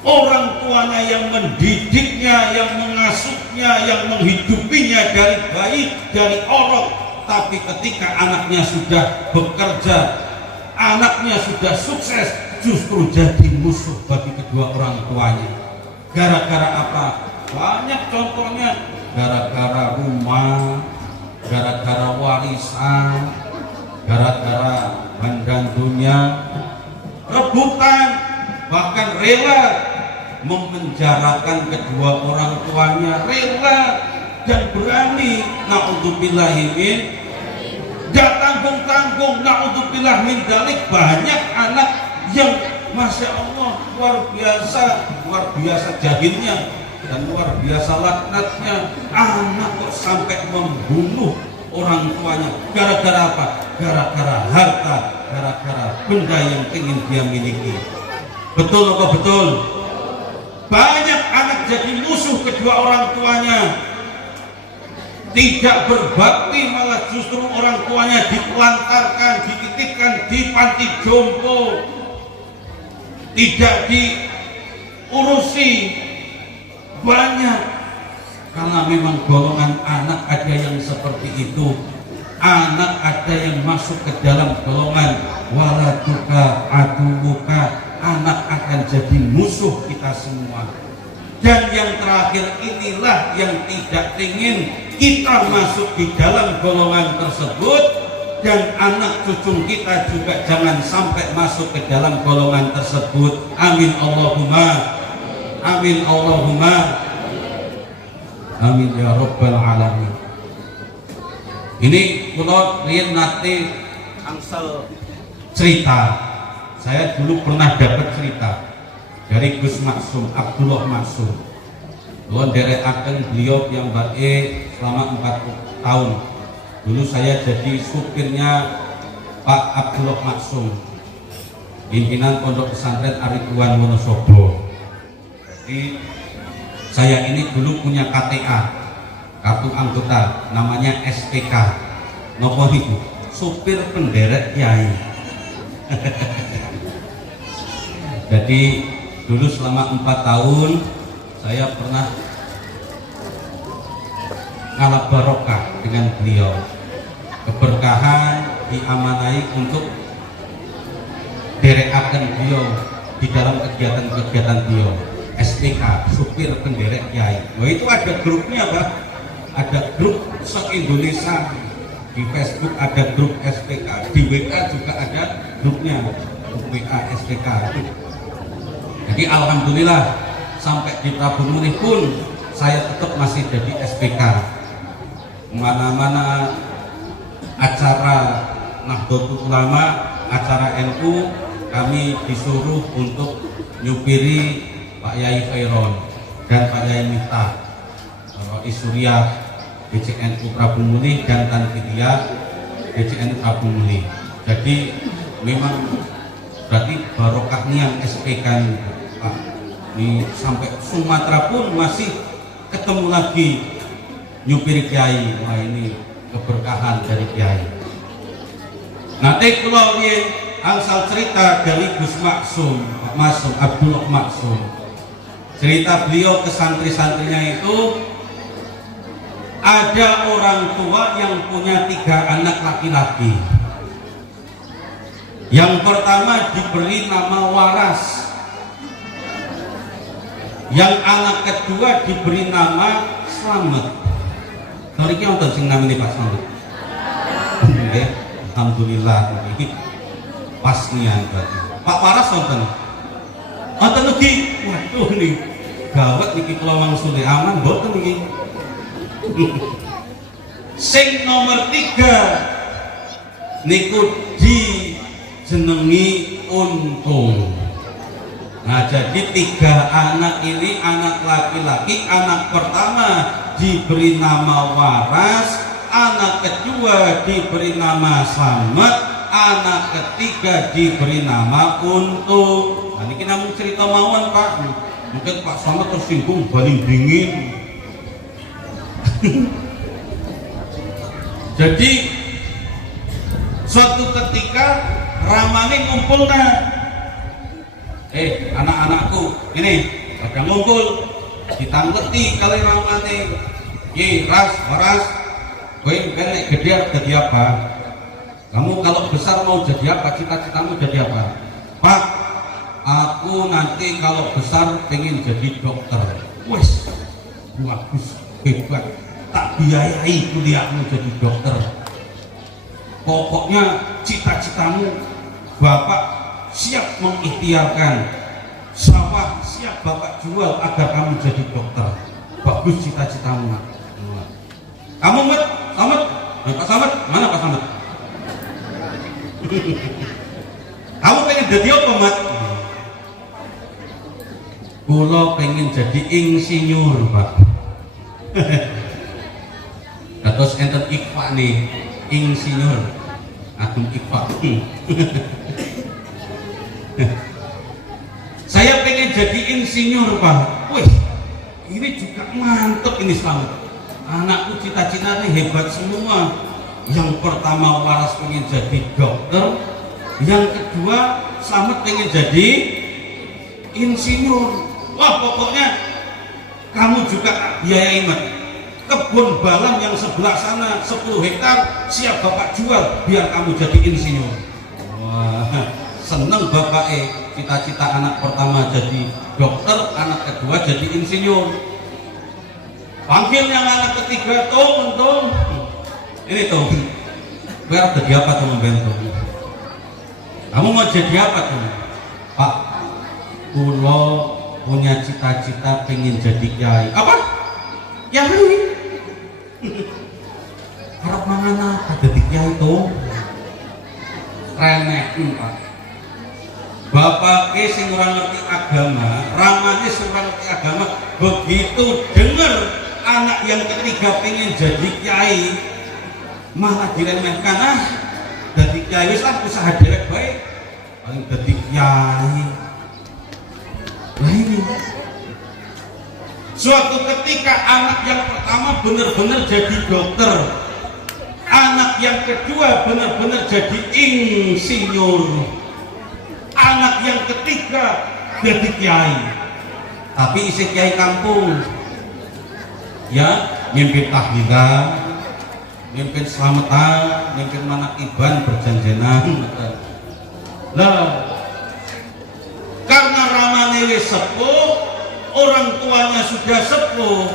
Orang tuanya yang mendidiknya, yang mengasuhnya, yang menghidupinya dari bayi, dari orok. Tapi ketika anaknya sudah bekerja, anaknya sudah sukses, justru jadi musuh bagi kedua orang tuanya. Gara-gara apa? Banyak contohnya. Gara-gara rumah, gara-gara warisan, gara-gara benda dunia, rebutan, bahkan rela memenjarakan kedua orang tuanya, rela dan berani, na'udzubillahi min, tidak tanggung-tanggung, na'udzubillah min dalik. Banyak anak yang Masya Allah luar biasa jahilnya dan luar biasa laknatnya. Anak kok sampai membunuh orang tuanya, gara-gara apa? Gara-gara harta, gara-gara benda yang ingin dia miliki. Betul apa betul? Banyak anak jadi musuh kedua orang tuanya, tidak berbakti, malah justru orang tuanya ditelantarkan, dititipkan di panti jompo, tidak diurusi. Banyak, karena memang golongan anak ada yang seperti itu. Anak ada yang masuk ke dalam golongan waladuka aduwuka, anak akan jadi musuh kita semua. Dan yang terakhir inilah yang tidak ingin kita masuk di dalam golongan tersebut, dan anak cucu kita juga jangan sampai masuk ke dalam golongan tersebut. Amin Allahumma amin Allahumma amin ya rabbal alamin. Ini kalau riyen nate angsal cerita, saya dulu pernah dapat cerita dari Gus Maksum, Abdullah Maksum. Lalu derekaken beliau yang baik selama 40 tahun. Dulu saya jadi supirnya Pak Abdullah Maksum, pimpinan Pondok Pesantren Arituan Wonosobo. Jadi saya ini dulu punya KTA, kartu anggota, namanya SPK. Nopo itu supir penderek kiai. Jadi dulu selama 4 tahun saya pernah ngalap barokah dengan beliau. Keberkahan diamanai untuk derekaken beliau di dalam kegiatan-kegiatan beliau. SPK, supir penderek kiai. Wah, itu ada grupnya, Pak. Ada grup se-Indonesia. Di Facebook ada grup SPK, di WK juga ada grupnya, grup WK SPK. Jadi alhamdulillah sampai di Prabu Mulih pun saya tetap masih jadi SPK. Mana-mana acara Nahdlatul Ulama, acara NU, kami disuruh untuk nyupiri Pak Yai Khairon dan Pak Yai Miftah, Isuriah BCNU Prabu Mulih dan Tan Fidiyah BCNU Prabu Mulih. Jadi memang berarti barokahnya yang SPK ini, Pak. Ini sampai Sumatera pun masih ketemu lagi nyupir kiai. Wah, ini keberkahan dari kiai. Nanti kalau asal cerita dari Gus Maksum, Abdullah Maksum. Cerita beliau ke santri-santrinya itu, ada orang tua yang punya 3 anak laki-laki. Yang pertama diberi nama Waras, yang anak kedua diberi nama Slamet. Sorry ki wonten sing namine Pak Slamet. Nggih, alhamdulillah iki pas nian berarti. Pak Waras wonten. Wonten ugi. Waduh niki gawat niki kula wangsule aman mboten niki. Sing nomor 3 niku dijenengi Untung. Nah, jadi 3 anak ini anak laki-laki. Anak pertama diberi nama Waras, anak kedua diberi nama Slamet, anak ketiga diberi nama Untung. Nah, ini namun cerita mawon Pak. Mungkin Pak Slamet tersinggung baling dingin. Jadi suatu ketika ramane ngumpul anak-anakku ini pada ngumpul ditangleti kali ramane. Ye Waras, kowe nek gede jadi apa? Kamu kalau besar mau jadi apa? Cita-citamu jadi apa? Pak, aku nanti kalau besar pengen jadi dokter. Wes, bagus, hebat. Tak biayai kuliahmu jadi dokter. Pokoknya cita-citamu Bapak siap mengikhtiarkan, sawah siap Bapak jual agar kamu jadi dokter. Bagus cita-citamu. Kamu Slamet, Pak Slamet, mana Pak Slamet? Kamu pengen jadi apa Mat? Kula pengen jadi insinyur Pak. Terus enten Iqfa nih, insinyur Agung Iqfa. Saya pengen jadi insinyur Pak. Wih, ini juga mantep ini Slamet. Anakku cita-citanya hebat semua. Yang pertama Waras pengen jadi dokter, yang kedua Slamet pengen jadi insinyur. Wah, pokoknya kamu juga biayain Mat. Kebun balang yang sebelah sana 10 hektar siap Bapak jual biar kamu jadi insinyur. Wah, seneng Bapak cita-cita anak pertama jadi dokter, anak kedua jadi insinyur. Panggil yang anak ketiga, Untung. Ini Tung, biar jadi apa tuh membantu? Kamu mau jadi apa tuh? Pak, Kulo punya cita-cita pengen jadi kiai. Apa? Kiai? Harap mangan apa jadi kiai tuh? Renek Pak. Bapak sing ora ngerti agama, ramane sing ora ngerti agama, begitu dengar anak yang ketiga pengen jadi kiai, malah diremehkan. Jadi kiai wis lah usaha derek baik, paling jadi kiai. Nah ini suatu ketika anak yang pertama benar-benar jadi dokter, anak yang kedua benar-benar jadi insinyur, anak yang ketiga jadi kiai. Tapi isi kiai kampung ya, mimpin tahlilan, mimpin selamatan, mimpin manakiban berjanjenan. Nah, karena ramane wis sepuh, orang tuanya sudah sepuh,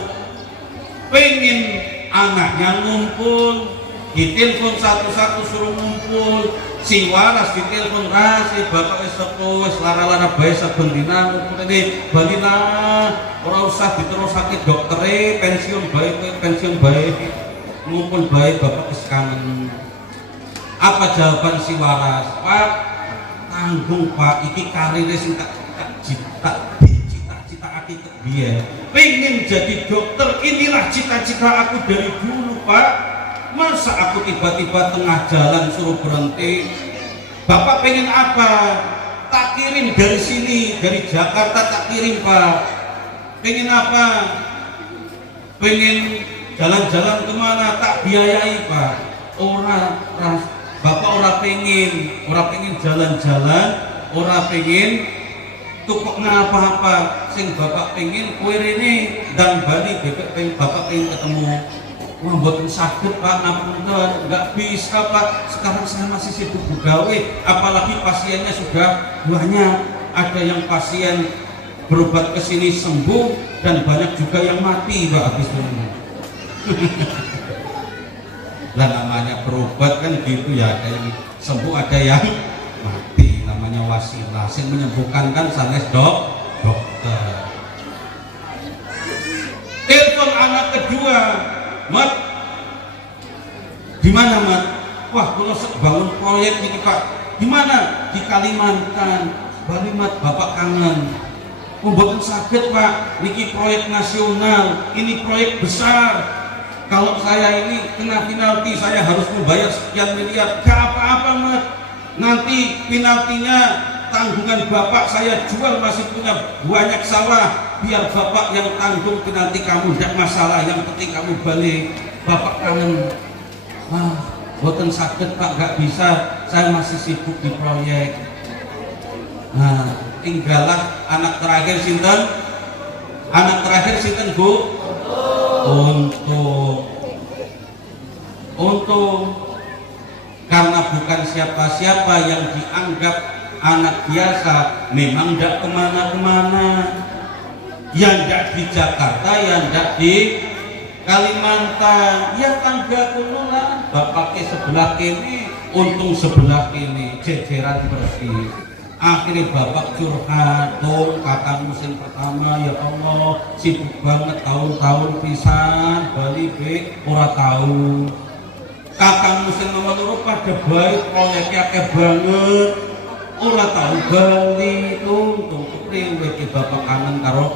pengen anaknya ngumpul, ditelepon satu-satu suruh ngumpul. Si Waras ditelepon si bapak wis sepuh, wis lara-lara bae saben dina ngumpul iki balina, ora usah diterusake doktere, pensiun bae, ngumpul bae bapak wis kangen. Apa jawaban si Waras? Pak, tanggung Pak, iki karire sing tak cita-cita biyen. Pengen jadi dokter, inilah cita-cita aku dari dulu Pak. Masa aku tiba-tiba tengah jalan suruh berhenti? Bapak pengen apa? Tak kirim dari sini, dari Jakarta tak kirim Pak. Pengen apa? Pengen jalan-jalan kemana? Tak biayai Pak. Bapak orang ora pengen jalan-jalan, ora pengen tukok ngapa-apa. Sing bapak pengen kowe rene dan bali bebek pengen bapak pengen ketemu. Wah, mboten sakit Pak, ngapunten, nggak bisa Pak. Sekarang saya masih sibuk begawe, apalagi pasiennya sudah banyak. Ada yang pasien berobat ke sini sembuh dan banyak juga yang mati Pak habis ini. Lah namanya berobat kan gitu ya, ada yang sembuh ada yang mati, namanya wasilah. Sing menyembuhkan kan sanes dokter. Telepon anak kedua, Mat, di mana Mat? Wah, kalau bangun proyek ini Pak, di mana? Di Kalimantan. Bali Mat, bapak kangen. Mboten sakit Pak, niki proyek nasional, ini proyek besar. Kalau saya ini kena penalti, saya harus membayar sekian miliar. Gak apa-apa Mat, nanti penaltinya tanggungan bapak saya jual, masih punya banyak sawah, biar bapak yang tanggung penalti kamu, tidak masalah, yang penting kamu balik. Bapak kangen. Wah, boten sakit Pak, gak bisa, saya masih sibuk di proyek. Nah, tinggallah anak terakhir sinten? Anak terakhir sinten Bu? Untung karena bukan siapa-siapa yang dianggap anak biasa, memang tidak kemana-kemana, yang tidak di Jakarta, yang tidak di Kalimantan, ya tangga kuno lah, bapaknya sebelah kini, untung sebelah kini, jejeran bersih. Akhirnya bapak curhat, dong kakak musim pertama, ya Allah sibuk banget tahun-tahun pisan, balik ora tahu. Kakak musim nomor loro pada baik, proyeknya akeh banget, ora tahu bali. Untung kepriwe ki bapak kangen karo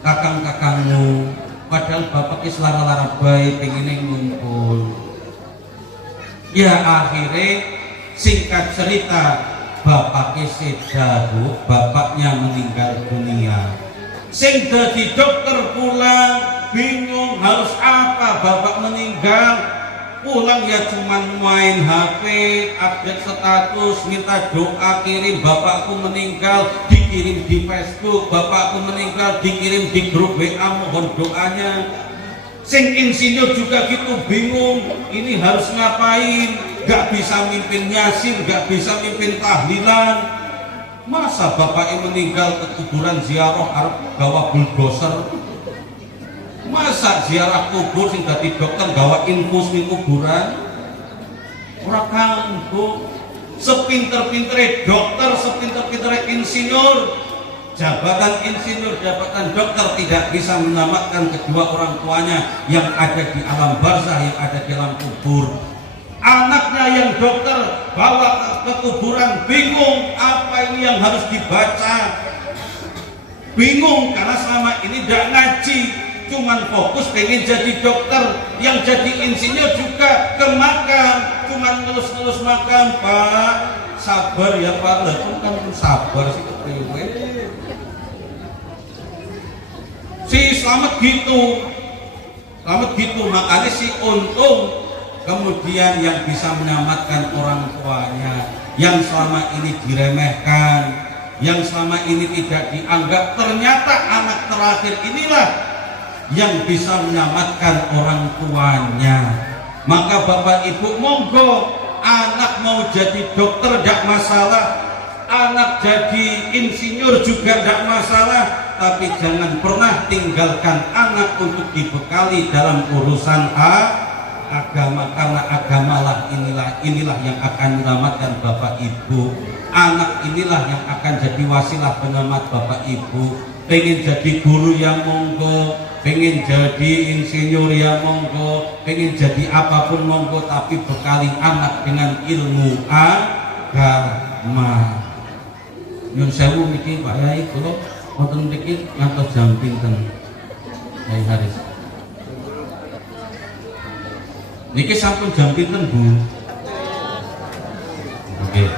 kakang-kakangmu, padahal bapaknya selara-lara baik pengen ngumpul. Ya akhirnya singkat cerita, bapaknya seda Bu, bapaknya meninggal dunia. Sing dadi dokter pulang bingung harus apa, bapak meninggal. Pulang ya cuman main HP, update status, minta doa, kirim bapakku meninggal, dikirim di Facebook, bapakku meninggal, dikirim di grup WA, mohon doanya. Sing insinyur juga gitu bingung, ini harus ngapain, gak bisa mimpin yasin, gak bisa mimpin tahlilan. Masa bapaknya meninggal ke kuburan ziarah arep gawa bulldozer? Masa ziarah kubur sing dadi dokter gawa infus ning kuburan? Ora kanggo. Sepinter-pintere dokter, sepinter-pintere insinyur, jabatan insinyur, jabatan dokter tidak bisa menyelamatkan kedua orang tuanya yang ada di alam barzah, yang ada di alam kubur. Anaknya yang dokter bawa ke kuburan, bingung apa ini yang harus dibaca, bingung karena selama ini tidak ngaji, cuman fokus pengen jadi dokter. Yang jadi insinyur juga ke makam, cuman ngelus-ngelus makam. Pak sabar ya Pak, lah kan sabar sih kepriwe. Si selamat gitu, makanya si untung kemudian yang bisa menyelamatkan orang tuanya yang selama ini diremehkan, yang selama ini tidak dianggap, ternyata anak terakhir inilah yang bisa menyelamatkan orang tuanya. Maka Bapak Ibu monggo, anak mau jadi dokter tidak masalah, anak jadi insinyur juga tidak masalah, tapi jangan pernah tinggalkan anak untuk dibekali dalam urusan agama, karena agamalah inilah yang akan menyelamatkan Bapak Ibu. Anak inilah yang akan jadi wasilah penyelamat Bapak Ibu. Pengen jadi guru ya monggo, pengen jadi insinyur ya monggo, pengen jadi apapun monggo, tapi bekali anak dengan ilmu agama. Nyun sewu niki Pak Yai, kula wonten mriki ngantos jam pinten Yai Haris? Niki sampun jam pinten Bu? Oke.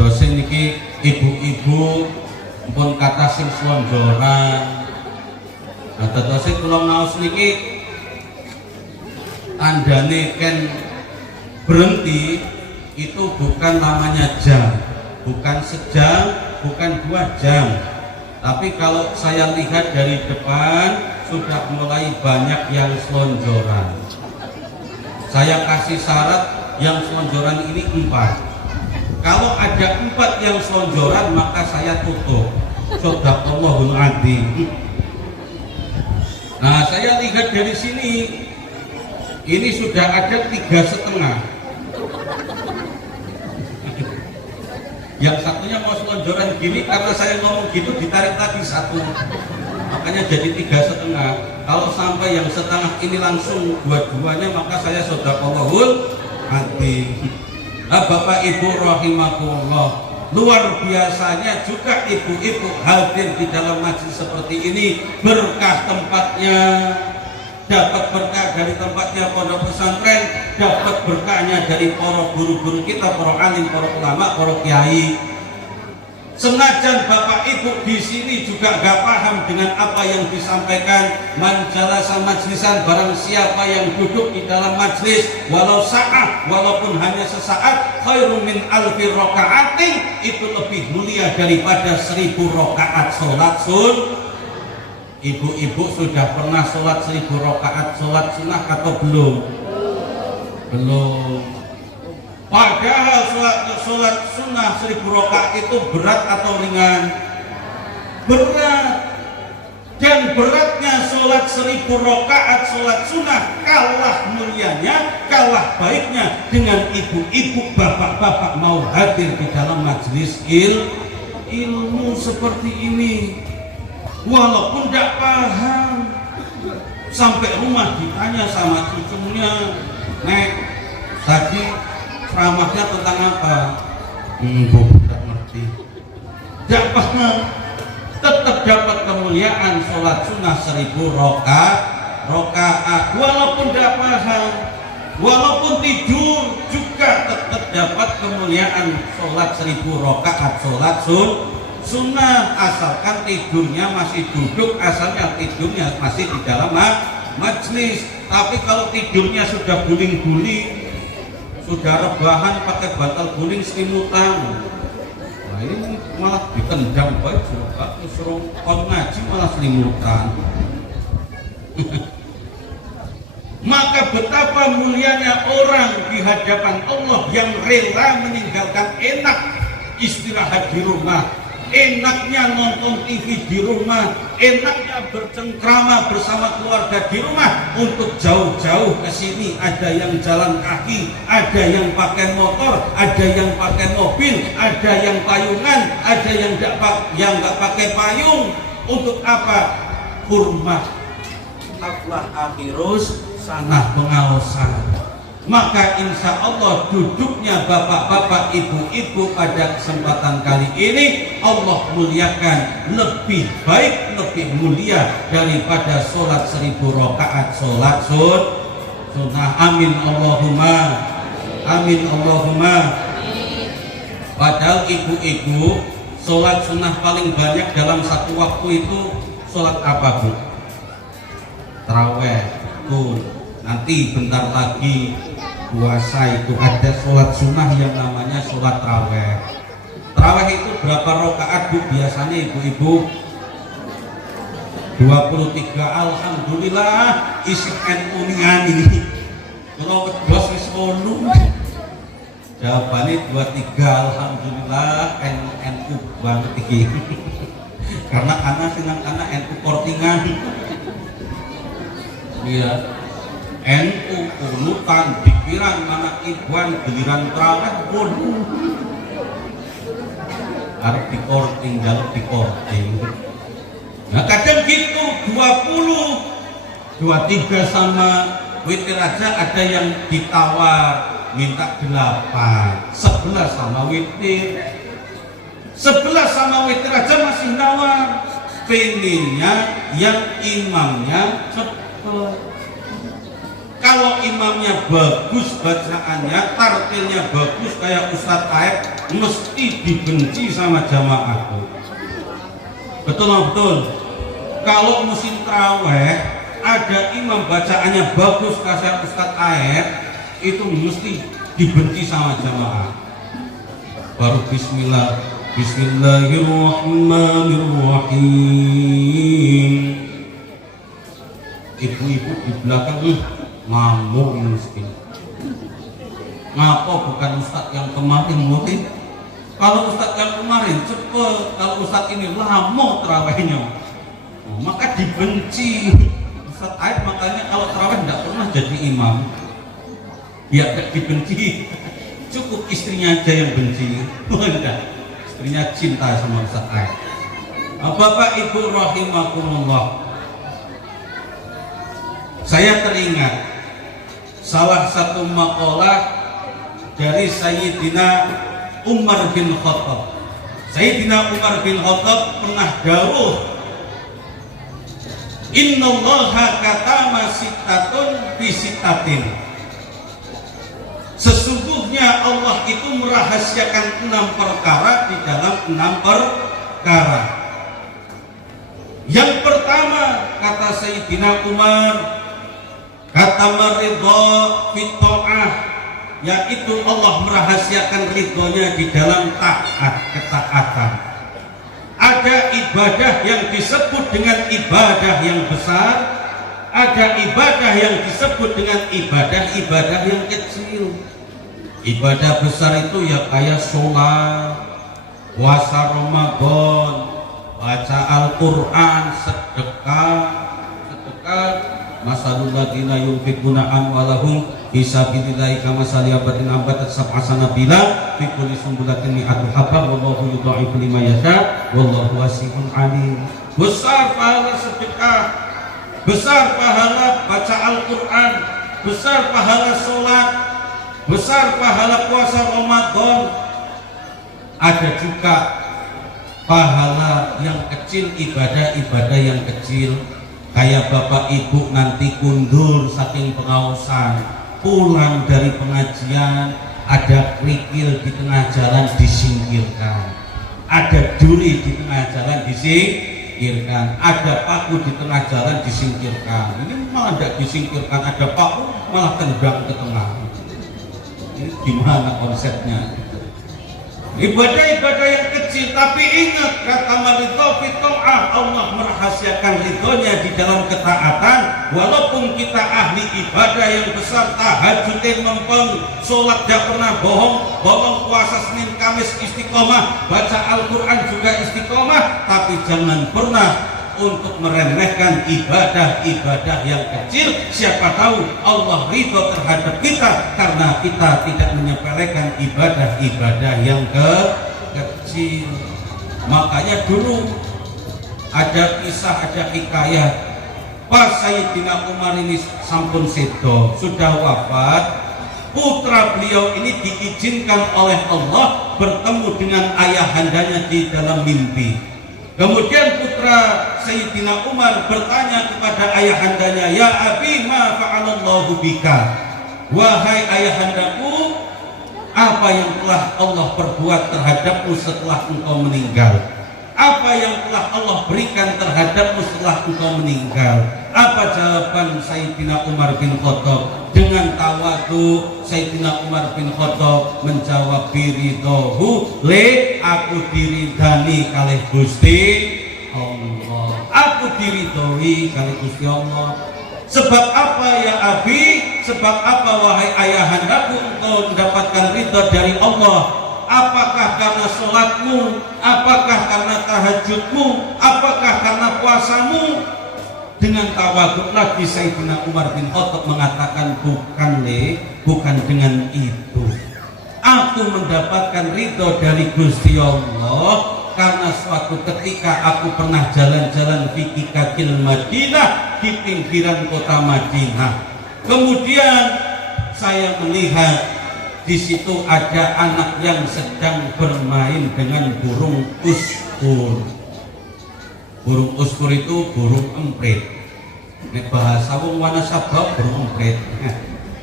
Dosen niki ibu-ibu pun kata sing slonjoran. Nah, dosen kula ngaos niki tandane ken Berhenti itu bukan namanya jam, bukan sejam, bukan 2 jam. Tapi kalau saya lihat dari depan sudah mulai banyak yang selonjoran. Saya kasih syarat yang selonjoran ini 4. Kalau ada 4 yang selonjoran maka saya tutup. Shadaqallahul adzim. Nah, saya lihat dari sini ini sudah ada 3,5. Yang satunya mau selonjoran gini, karena saya ngomong gitu ditarik lagi 1, makanya jadi 3,5. Kalau sampai yang setengah ini langsung dua-duanya maka saya shadaqallahul adzim. Nah, Bapak Ibu rahimakumullah, luar biasanya juga ibu-ibu hadir di dalam majelis seperti ini. Berkah tempatnya, dapat berkah dari tempatnya pondok pesantren, dapat berkahnya dari para guru-guru kita, para alim, para ulama, para kiai. Senajan Bapak Ibu di sini juga gak paham dengan apa yang disampaikan, man jalasa majlisan, barang siapa yang duduk di dalam majlis walau sa'ah, walaupun hanya sesaat, khairum min alfi raka'atin, itu lebih mulia daripada 1000 rakaat sholat sun. Ibu-ibu sudah pernah sholat 1000 rakaat sholat sunnah atau belum? Belum. Padahal sholat sunnah 1000 rakaat itu berat atau ringan? Berat. Dan beratnya sholat 1000 rakaat sholat sunnah kalah mulianya, kalah baiknya dengan ibu-ibu, bapak-bapak mau hadir di dalam majelis ilmu seperti ini. Walaupun tidak paham, sampai rumah ditanya sama cucunya, Nek, tadi ceramahnya tentang apa? Tidak ngerti. Tidak paham, tetap dapat kemuliaan sholat sunnah 1000 rakaat. Walaupun tidak paham, walaupun tidur juga tetap dapat kemuliaan sholat 1000 rakaat sholat sunnah, asalkan tidurnya masih duduk, asalnya tidurnya masih di dalam majlis. Tapi kalau tidurnya sudah guling-guling, sudah rebahan pakai bantal guling selimutan, nah ini malah ditendang baik juga, suruh kon ngaji malah selimutan. Maka betapa mulianya orang di hadapan Allah yang rela meninggalkan enak istirahat di rumah, enaknya nonton TV di rumah, enaknya bercengkrama bersama keluarga di rumah, untuk jauh-jauh ke sini. Ada yang jalan kaki, ada yang pakai motor, ada yang pakai mobil, ada yang payungan, ada yang nggak pakai payung. Untuk apa? Hurmat aflah akhirus sanah pengaosan. Maka insya Allah duduknya bapak-bapak, ibu-ibu pada kesempatan kali ini Allah muliakan lebih baik, lebih mulia daripada sholat 1000 rakaat sholat sunnah. Amin Allahumma, amin Allahumma. Padahal ibu-ibu sholat sunnah paling banyak dalam satu waktu itu sholat apa, Bu? Taraweh. Tuh, nanti bentar lagi puasa itu ada sholat sunnah yang namanya sholat taraweh. Taraweh itu berapa rakaat, Bu, biasanya ibu-ibu? 23. Alhamdulillah isi NU ini kalau wedhos wis ngono. Jawabannya 23. Alhamdulillah NU banget iki. Karena anak senang anak NU kortingan. Iya. NU unutan pikiran anak ibuan giliran terawih pun harus dikorting, jaluk dikorting. Nah kadang gitu 20, 23 sama witir aja ada yang ditawar minta 8, 11 sama witir, 11 sama witir aja masih nawar. Pengennya yang imamnya cepet. Kalau imamnya bagus bacaannya, tartilnya bagus kayak Ustadz Aep, mesti dibenci sama jamaah. Betul nggak betul? Kalau musim taraweh ada imam bacaannya bagus kayak Ustadz Aep, itu mesti dibenci sama jamaah. Baru Bismillahirrahmanirrahim. Ibu-ibu di belakang ngamuk miskin. Ngapa bukan ustadz yang kemarin mungkin? Kalau ustadz yang kemarin cepet, kalau ustadz ini lama terawihnya, maka dibenci. Ustadz Aib makanya kalau terawih tidak pernah jadi imam. Ya tidak dibenci. Cukup istrinya aja yang benci. Enggak. Istrinya cinta sama Ustadz Aib. Bapak Ibu rahimakumullah. Saya teringat salah satu maqalah dari Sayyidina Umar bin Khattab. Sayyidina Umar bin Khattab pernah dawuh, innallaha katama sittatun bi sittatin. Sesungguhnya Allah itu merahasiakan 6 perkara di dalam 6 perkara. Yang pertama, kata Sayyidina Umar, katama ridha fit ta'ah, yaitu Allah merahasiakan ridhonya di dalam ketaatan. Ada ibadah yang disebut dengan ibadah yang besar, ada ibadah yang disebut dengan ibadah-ibadah yang kecil. Ibadah besar itu ya kayak sholat, puasa Ramadan, baca Al-Quran, sedekah. Masalul ladina yunfikuna amwalahum fisabilillahi kamasali abatin ambatat sab'a sanabila fi kulli sumbulatin mi'atu habba wallahu yudha'ifu liman yasha wallahu wasi'un alim. Besar pahala sedekah, besar pahala baca Al-Quran, besar pahala sholat, besar pahala puasa Ramadan. Ada juga pahala yang kecil, ibadah-ibadah yang kecil. Kayak bapak ibu nanti kundur saking pengausan, pulang dari pengajian, ada kerikil di tengah jalan disingkirkan, ada duri di tengah jalan disingkirkan, ada paku di tengah jalan disingkirkan. Ini malah tidak disingkirkan, ada paku malah tendang ke tengah. Ini gimana konsepnya? Ibadah-ibadah yang kecil, tapi ingat kata maridho fito'ah, Allah merahasiakan ridhonya di dalam ketaatan. Walaupun kita ahli ibadah yang besar, tahajudin mempeng, sholat gak pernah bohong, puasa Senin Kamis istiqomah, baca Al-Quran juga istiqomah, tapi jangan pernah untuk meremehkan ibadah-ibadah yang kecil. Siapa tahu Allah ridho terhadap kita karena kita tidak menyepelekan ibadah-ibadah yang kecil. Makanya dulu ada kisah, ada hikayat, pas Sayyidina Umar ini sampun sedo, sudah wafat, putra beliau ini diizinkan oleh Allah bertemu dengan ayahandanya di dalam mimpi. Kemudian putra Sayyidina Umar bertanya kepada ayahandanya, ya abi ma fa'alallahu bika, wahai ayahandaku, apa yang telah Allah perbuat terhadapmu setelah engkau meninggal? Apa yang telah Allah berikan terhadapmu setelah engkau meninggal? Apa jawaban Sayyidina Umar bin Khattab? Dengan tawadu Sayyidina Umar bin Khattab menjawab, biridhohu le, aku diridani kalih Gusti Allah, aku diridhoi kalih Gusti Allah. Sebab apa ya abi? Sebab apa wahai ayahandaku engkau mendapatkan ridha dari Allah? Apakah karena sholatmu? Apakah karena tahajudmu? Apakah karena puasamu? Dengan tawadhu lagi Sayyidina Umar bin Khattab mengatakan, bukan dengan itu. Aku mendapatkan ridho dari Gusti Allah karena suatu ketika aku pernah jalan-jalan di kikakil Madinah, di pinggiran kota Madinah. Kemudian saya melihat di situ ada anak yang sedang bermain dengan burung uskur. Burung uskur itu burung emprit. Ini bahasa wong Wanasaba burung emprit.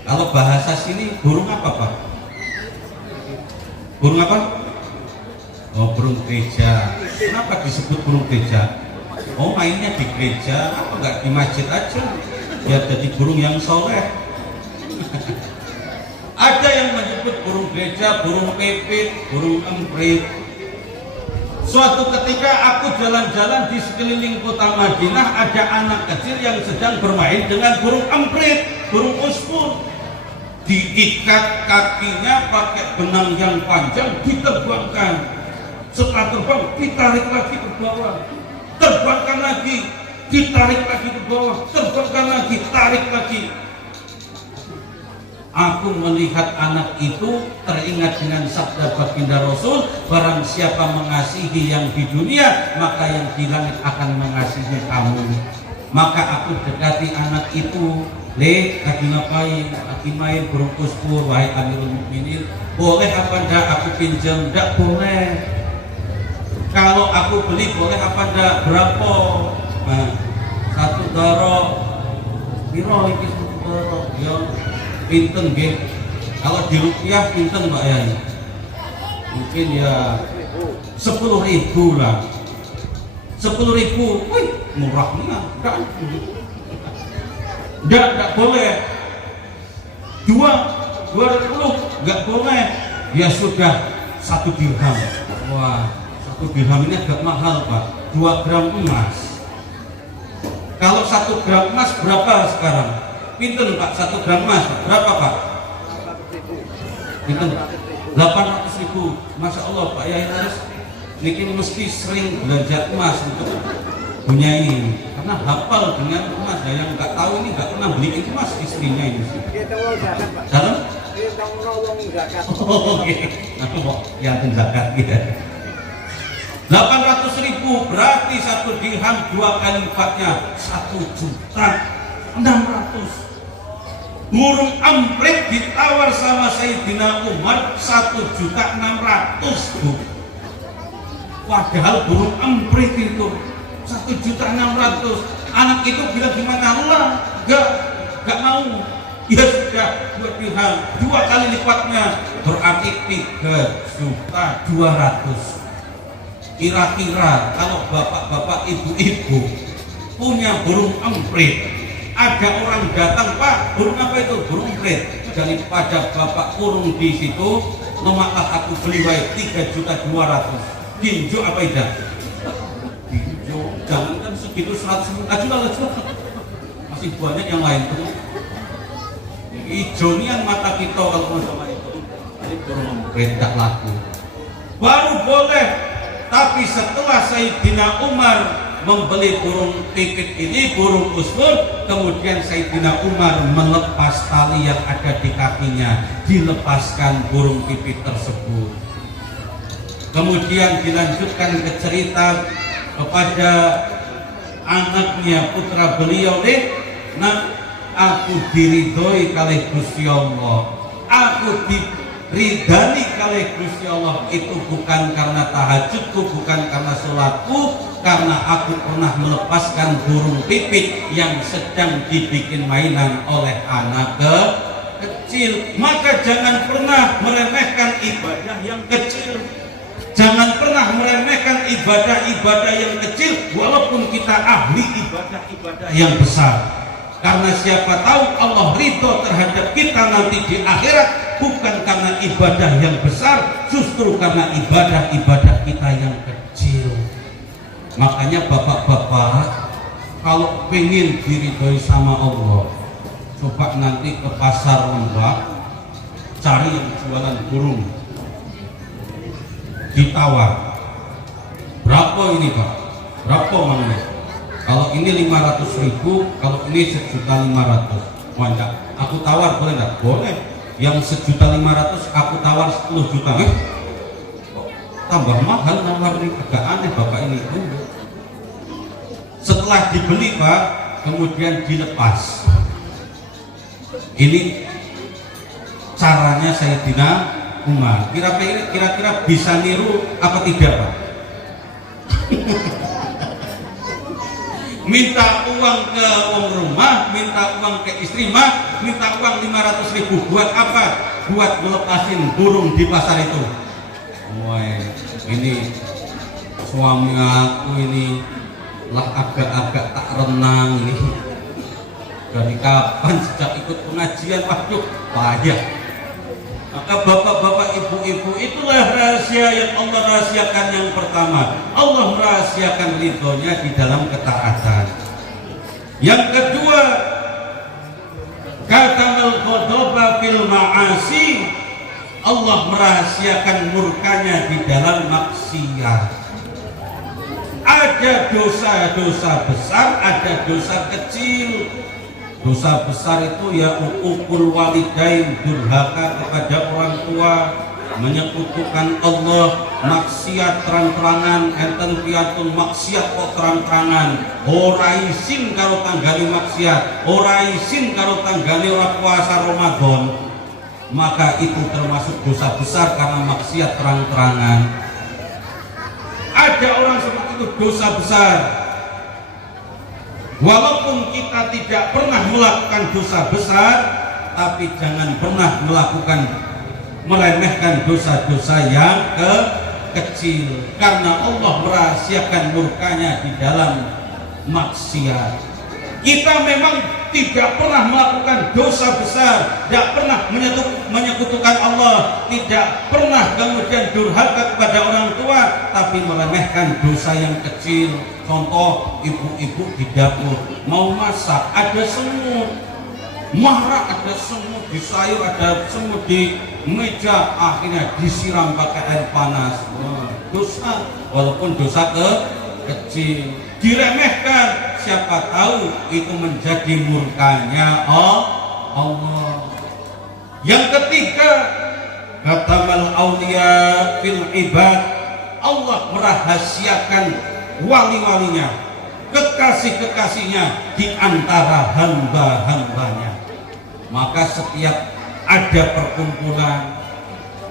Kalau bahasa sini burung apa Pak? Burung apa? Oh, burung gereja. Kenapa disebut burung gereja? Oh, mainnya di gereja, apa enggak di masjid aja? Biar jadi burung yang soleh. Ada yang menyebut gereja, burung pipit, burung emprit. Suatu ketika aku jalan-jalan di sekeliling kota Madinah, ada anak kecil yang sedang bermain dengan burung emprit, burung usfur. Diikat kakinya pakai benang yang panjang, diterbangkan. Setelah terbang, ditarik lagi ke bawah, terbangkan lagi, ditarik lagi ke bawah, terbangkan lagi, tarik lagi. Aku melihat anak itu teringat dengan sabda baginda Rasul, barang siapa mengasihi yang di dunia, maka yang di langit akan mengasihi kamu. Maka aku dekati anak itu, lagi ngapain? Lagi main burung usfur, wahai Amirul Mukminin. Boleh apa enggak aku pinjam? Enggak boleh. Kalau aku beli boleh apa enggak? Berapa? Nah, satu daro. Piro iki satu daro? Ya pinten nggih. Kalau di rupiah pinten Mbak Yai? Mungkin ya 10.000 lah. 10.000, wih murah nih enggak boleh. 220 enggak boleh. Ya sudah 1 dirham. Wah, 1 dirham ini agak mahal Pak. 2 gram emas. Kalau 1 gram emas berapa sekarang? Pinten Pak 1 gram emas? Berapa Pak? Pinten? 800.000. Masya Allah Pak Yai harus niki mesti sering belanja emas untuk punya ini, karena hafal dengan emas. Yang nggak tahu ini nggak pernah beli emas istrinya ini. Dalam? Oh, oke. Aku mau yang zakat gitu. 800.000 berarti 1 dirham 2 kali lipatnya 1.600.000. Burung emprit ditawar sama Sayyidina Umar 1.600.000 Bu. Padahal burung emprit itu 1.600.000. Anak itu bilang gimana? Allah enggak mau. Ya sudah 2 dirham 2 kali lipatnya berarti 3.200.000. Kira-kira kalau bapak-bapak ibu-ibu punya burung emprit, ada orang datang, Pak, burung apa itu? Burung emprit. Daripada bapak kurung di situ, lemaklah aku beli 3.200.000. Ginjo apa tidak? Ginjo, jangankan segitu 100.000 aja masih banyak yang lain tuh. Ijonian mata kita kalau sama itu, ini burung emprit tidak laku. Baru boleh. Tapi setelah Sayyidina Umar membeli burung pipit ini, burung usfur, kemudian Sayyidina Umar melepas tali yang ada di kakinya, dilepaskan burung pipit tersebut. Kemudian dilanjutkan ke cerita kepada anaknya, putra beliau, nak, aku diridhoi kalih Gusti Allah, aku diridani kalih Gusti Allah, itu bukan karena tahajudku, bukan karena sholatku, karena aku pernah melepaskan burung pipit yang sedang dibikin mainan oleh anak kecil. Maka jangan pernah meremehkan ibadah yang kecil. Jangan pernah meremehkan ibadah-ibadah yang kecil, walaupun kita ahli ibadah-ibadah yang besar. Karena siapa tahu Allah ridho terhadap kita nanti di akhirat, bukan karena ibadah yang besar, justru karena ibadah-ibadah kita yang kecil. Makanya bapak-bapak, kalau pengen diridhoi sama Allah, coba nanti ke pasar Lembak, cari yang jualan burung, ditawar. Berapa ini Pak? Berapa mana? Kalau ini 500.000, kalau ini 1.500.000. Wah enggak, aku tawar boleh enggak? Boleh. Yang 1.500.000 aku tawar 10 juta. Tambah mahal nawar ini, agak aneh bapak ini. Setelah dibeli Pak, kemudian dilepas. Ini caranya Sayyidina Umar. Kira-kira bisa niru apa tidak Pak? Minta uang ke uang rumah, minta uang ke istri mah, minta uang 500.000 buat apa? Buat melepasin burung di pasar itu. Wah, ini suami aku ini lah agak-agak tak renang ini. Dari kapan sejak ikut pengajian, waduh payah. Maka bapak-bapak Ibu, itulah rahasia yang Allah rahasiakan. Yang pertama, Allah merahasiakan ridhonya di dalam ketaatan. Yang kedua, katamal ghadaba fil ma'asi, Allah merahasiakan murkanya di dalam maksiat. Ada dosa-dosa besar, ada dosa kecil. Dosa besar itu ya uqul walidain, durhaka kepada orang tua, menyekutukan Allah, maksiat terang-terangan, enten piantun maksiat kok terang-terangan, ora isin karo tanggali maksiat, ora isin karo tanggali ora puasa Ramadan, maka itu termasuk dosa besar karena maksiat terang-terangan. Ada orang seperti itu, dosa besar. Walaupun kita tidak pernah melakukan dosa besar, tapi jangan pernah meremehkan dosa-dosa yang kecil, karena Allah merahasiakan murkanya di dalam maksiat. Kita memang tidak pernah melakukan dosa besar, tidak pernah menyekutukan Allah, tidak pernah kemudian durhaka kepada orang tua, tapi meremehkan dosa yang kecil. Contoh, ibu-ibu di dapur mau masak, ada semut, marah, ada semut di sayur, ada semut di meja, akhirnya disiram pakai air panas. Dosa, walaupun dosa kecil, diremehkan, siapa tahu itu menjadi murkanya Allah. Yang ketiga, katamal auliya fil ibad, Allah merahasiakan wali-walinya, kekasih-kekasihnya di antara hamba-hambanya. Maka setiap ada perkumpulan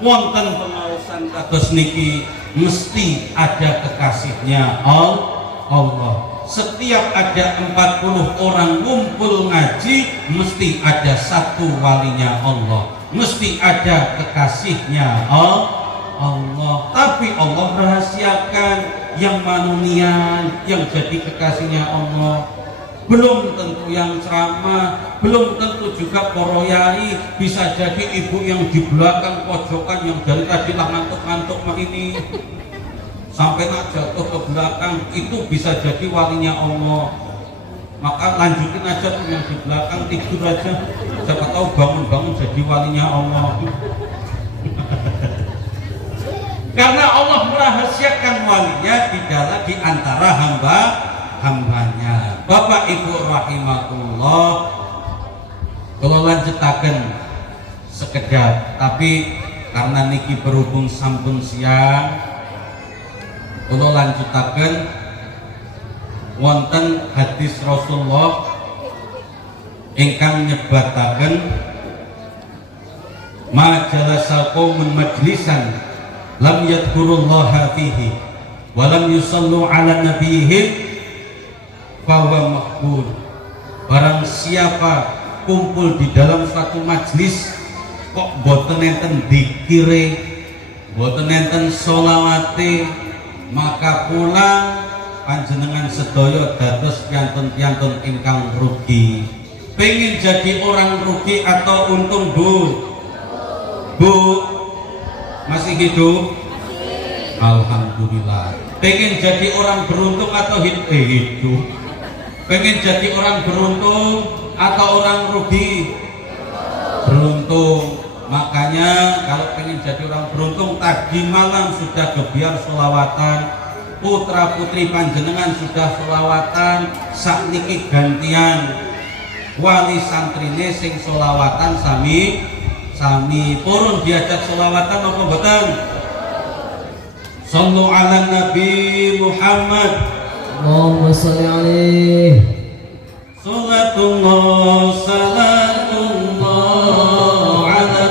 wonten pengawasan kados niki, mesti ada kekasihnya Allah. Setiap ada 40 orang ngumpul ngaji, mesti ada satu walinya Allah, mesti ada kekasihnya Allah. Tapi Allah rahasiakan yang manunian, yang jadi kekasihnya Allah. Belum tentu yang ceramah, belum tentu juga poroyai, bisa jadi ibu yang di belakang pojokan yang dari tadi lah ngantuk-ngantuk ini sampai nak jatuh ke belakang, itu bisa jadi walinya Allah. Maka lanjutin aja tuh yang di belakang, tidur aja, siapa tahu bangun-bangun jadi walinya Allah. Karena Allah merahasiakan walinya di antara hambanya. Bapak Ibu rahimahullah, kalau lanjutaken sekedar, tapi karena niki berhubung sampun siang, kalau lanjutaken wonten hadis Rasulullah ingkang nyebataken ma jalasa qaumun majlisan lam yadhkurullaha fihi wa lam yusallu ala nabiyihim bahwa makbul. Barang siapa kumpul di dalam suatu majlis kok boten enten dikire, boten enten sholawate, maka pulang panjenengan sedaya dados piantun-piantun ingkang rugi. Pengen jadi orang rugi atau untung, Bu? Masih hidup? Alhamdulillah. Pengen jadi orang beruntung atau hidup? Pengen jadi orang beruntung atau orang rugi? Beruntung. Makanya kalau pengen jadi orang beruntung, tadi malam sudah gebiar sholawatan, putra putri panjenengan sudah sholawatan, sakniki gantian wali santrine sing sholawatan sami purun diajak sholawatan apa mboten? Sallu ala Nabi Muhammad, Allahumma sholli alaihi. Salatullah salatullah ala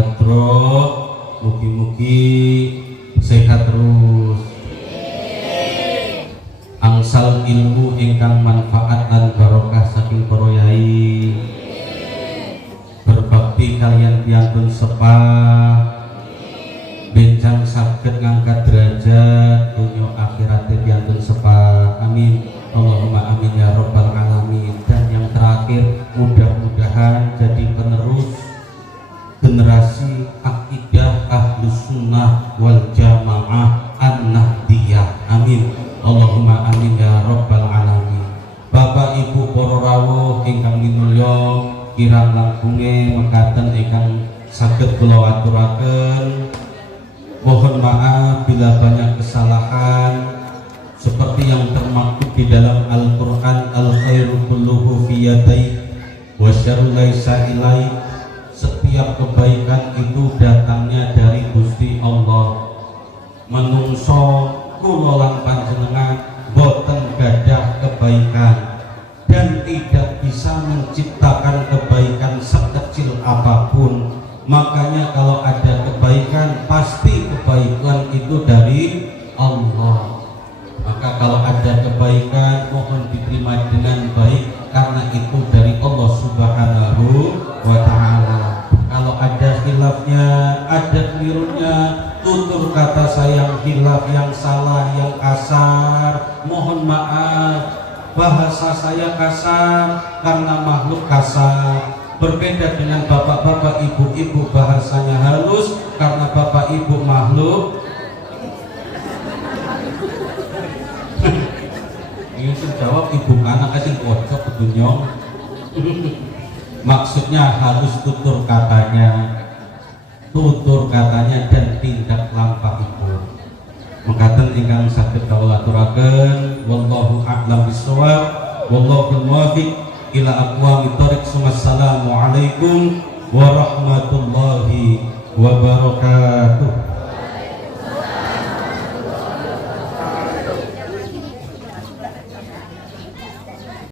hadroh, mugi-mugi sehat terus, angsal ilmu ingkang manfaat lan barokah saking para yai, berbakti kalian piyantun sepah, benjang saged ngangkat derajat dunya akhirat piyantun sepah, amin Allahumma amin ya rabbal alamin. Dan yang terakhir, mudah-mudahan jadi penerus generasi akidah ahlus sunnah wal jamaah an-nahdiyah, amin Allahumma amin ya rabbal alamin. Bapak ibu para rawuh ingkang minulya, kirang langkunge mekaten ingkang saged kula aturaken, mohon maaf bila banyak kesalahan seperti yang termaktub di dalam Al-Quran, al-khairu kulluhu fi yadayk wa syarru laisa ilaik. Setiap kebaikan itu datangnya dari Gusti Allah. Menungso kula lan panjenengan boten gadah kebaikan dan tidak bisa menciptakan kebaikan sekecil apapun. Makanya kalau ada kebaikan, pasti kebaikan itu dari Allah. Maka kalau ada kebaikan, mohon diterima dengan baik karena itu dari Allah Subhanahu wa ta'ala. Kalau ada khilafnya, ada kelirunya, tutur kata saya yang khilaf, yang salah, yang kasar, mohon maaf. Bahasa saya kasar karena makhluk kasar. Berbeda dengan bapak-bapak, ibu-ibu bahasanya halus karena bapak ibu makhluk. Ini jawab ibu anak kasih kocok kedunyong. Maksudnya halus tutur katanya dan tindak lampah itu. Mengatakan ingkang saged kawula aturaken, wallahu a'lam bishawab, wallahu muwaffiq ila aqwamit thoriq. Wassalamu alaikum warahmatullahi wabarakatuh.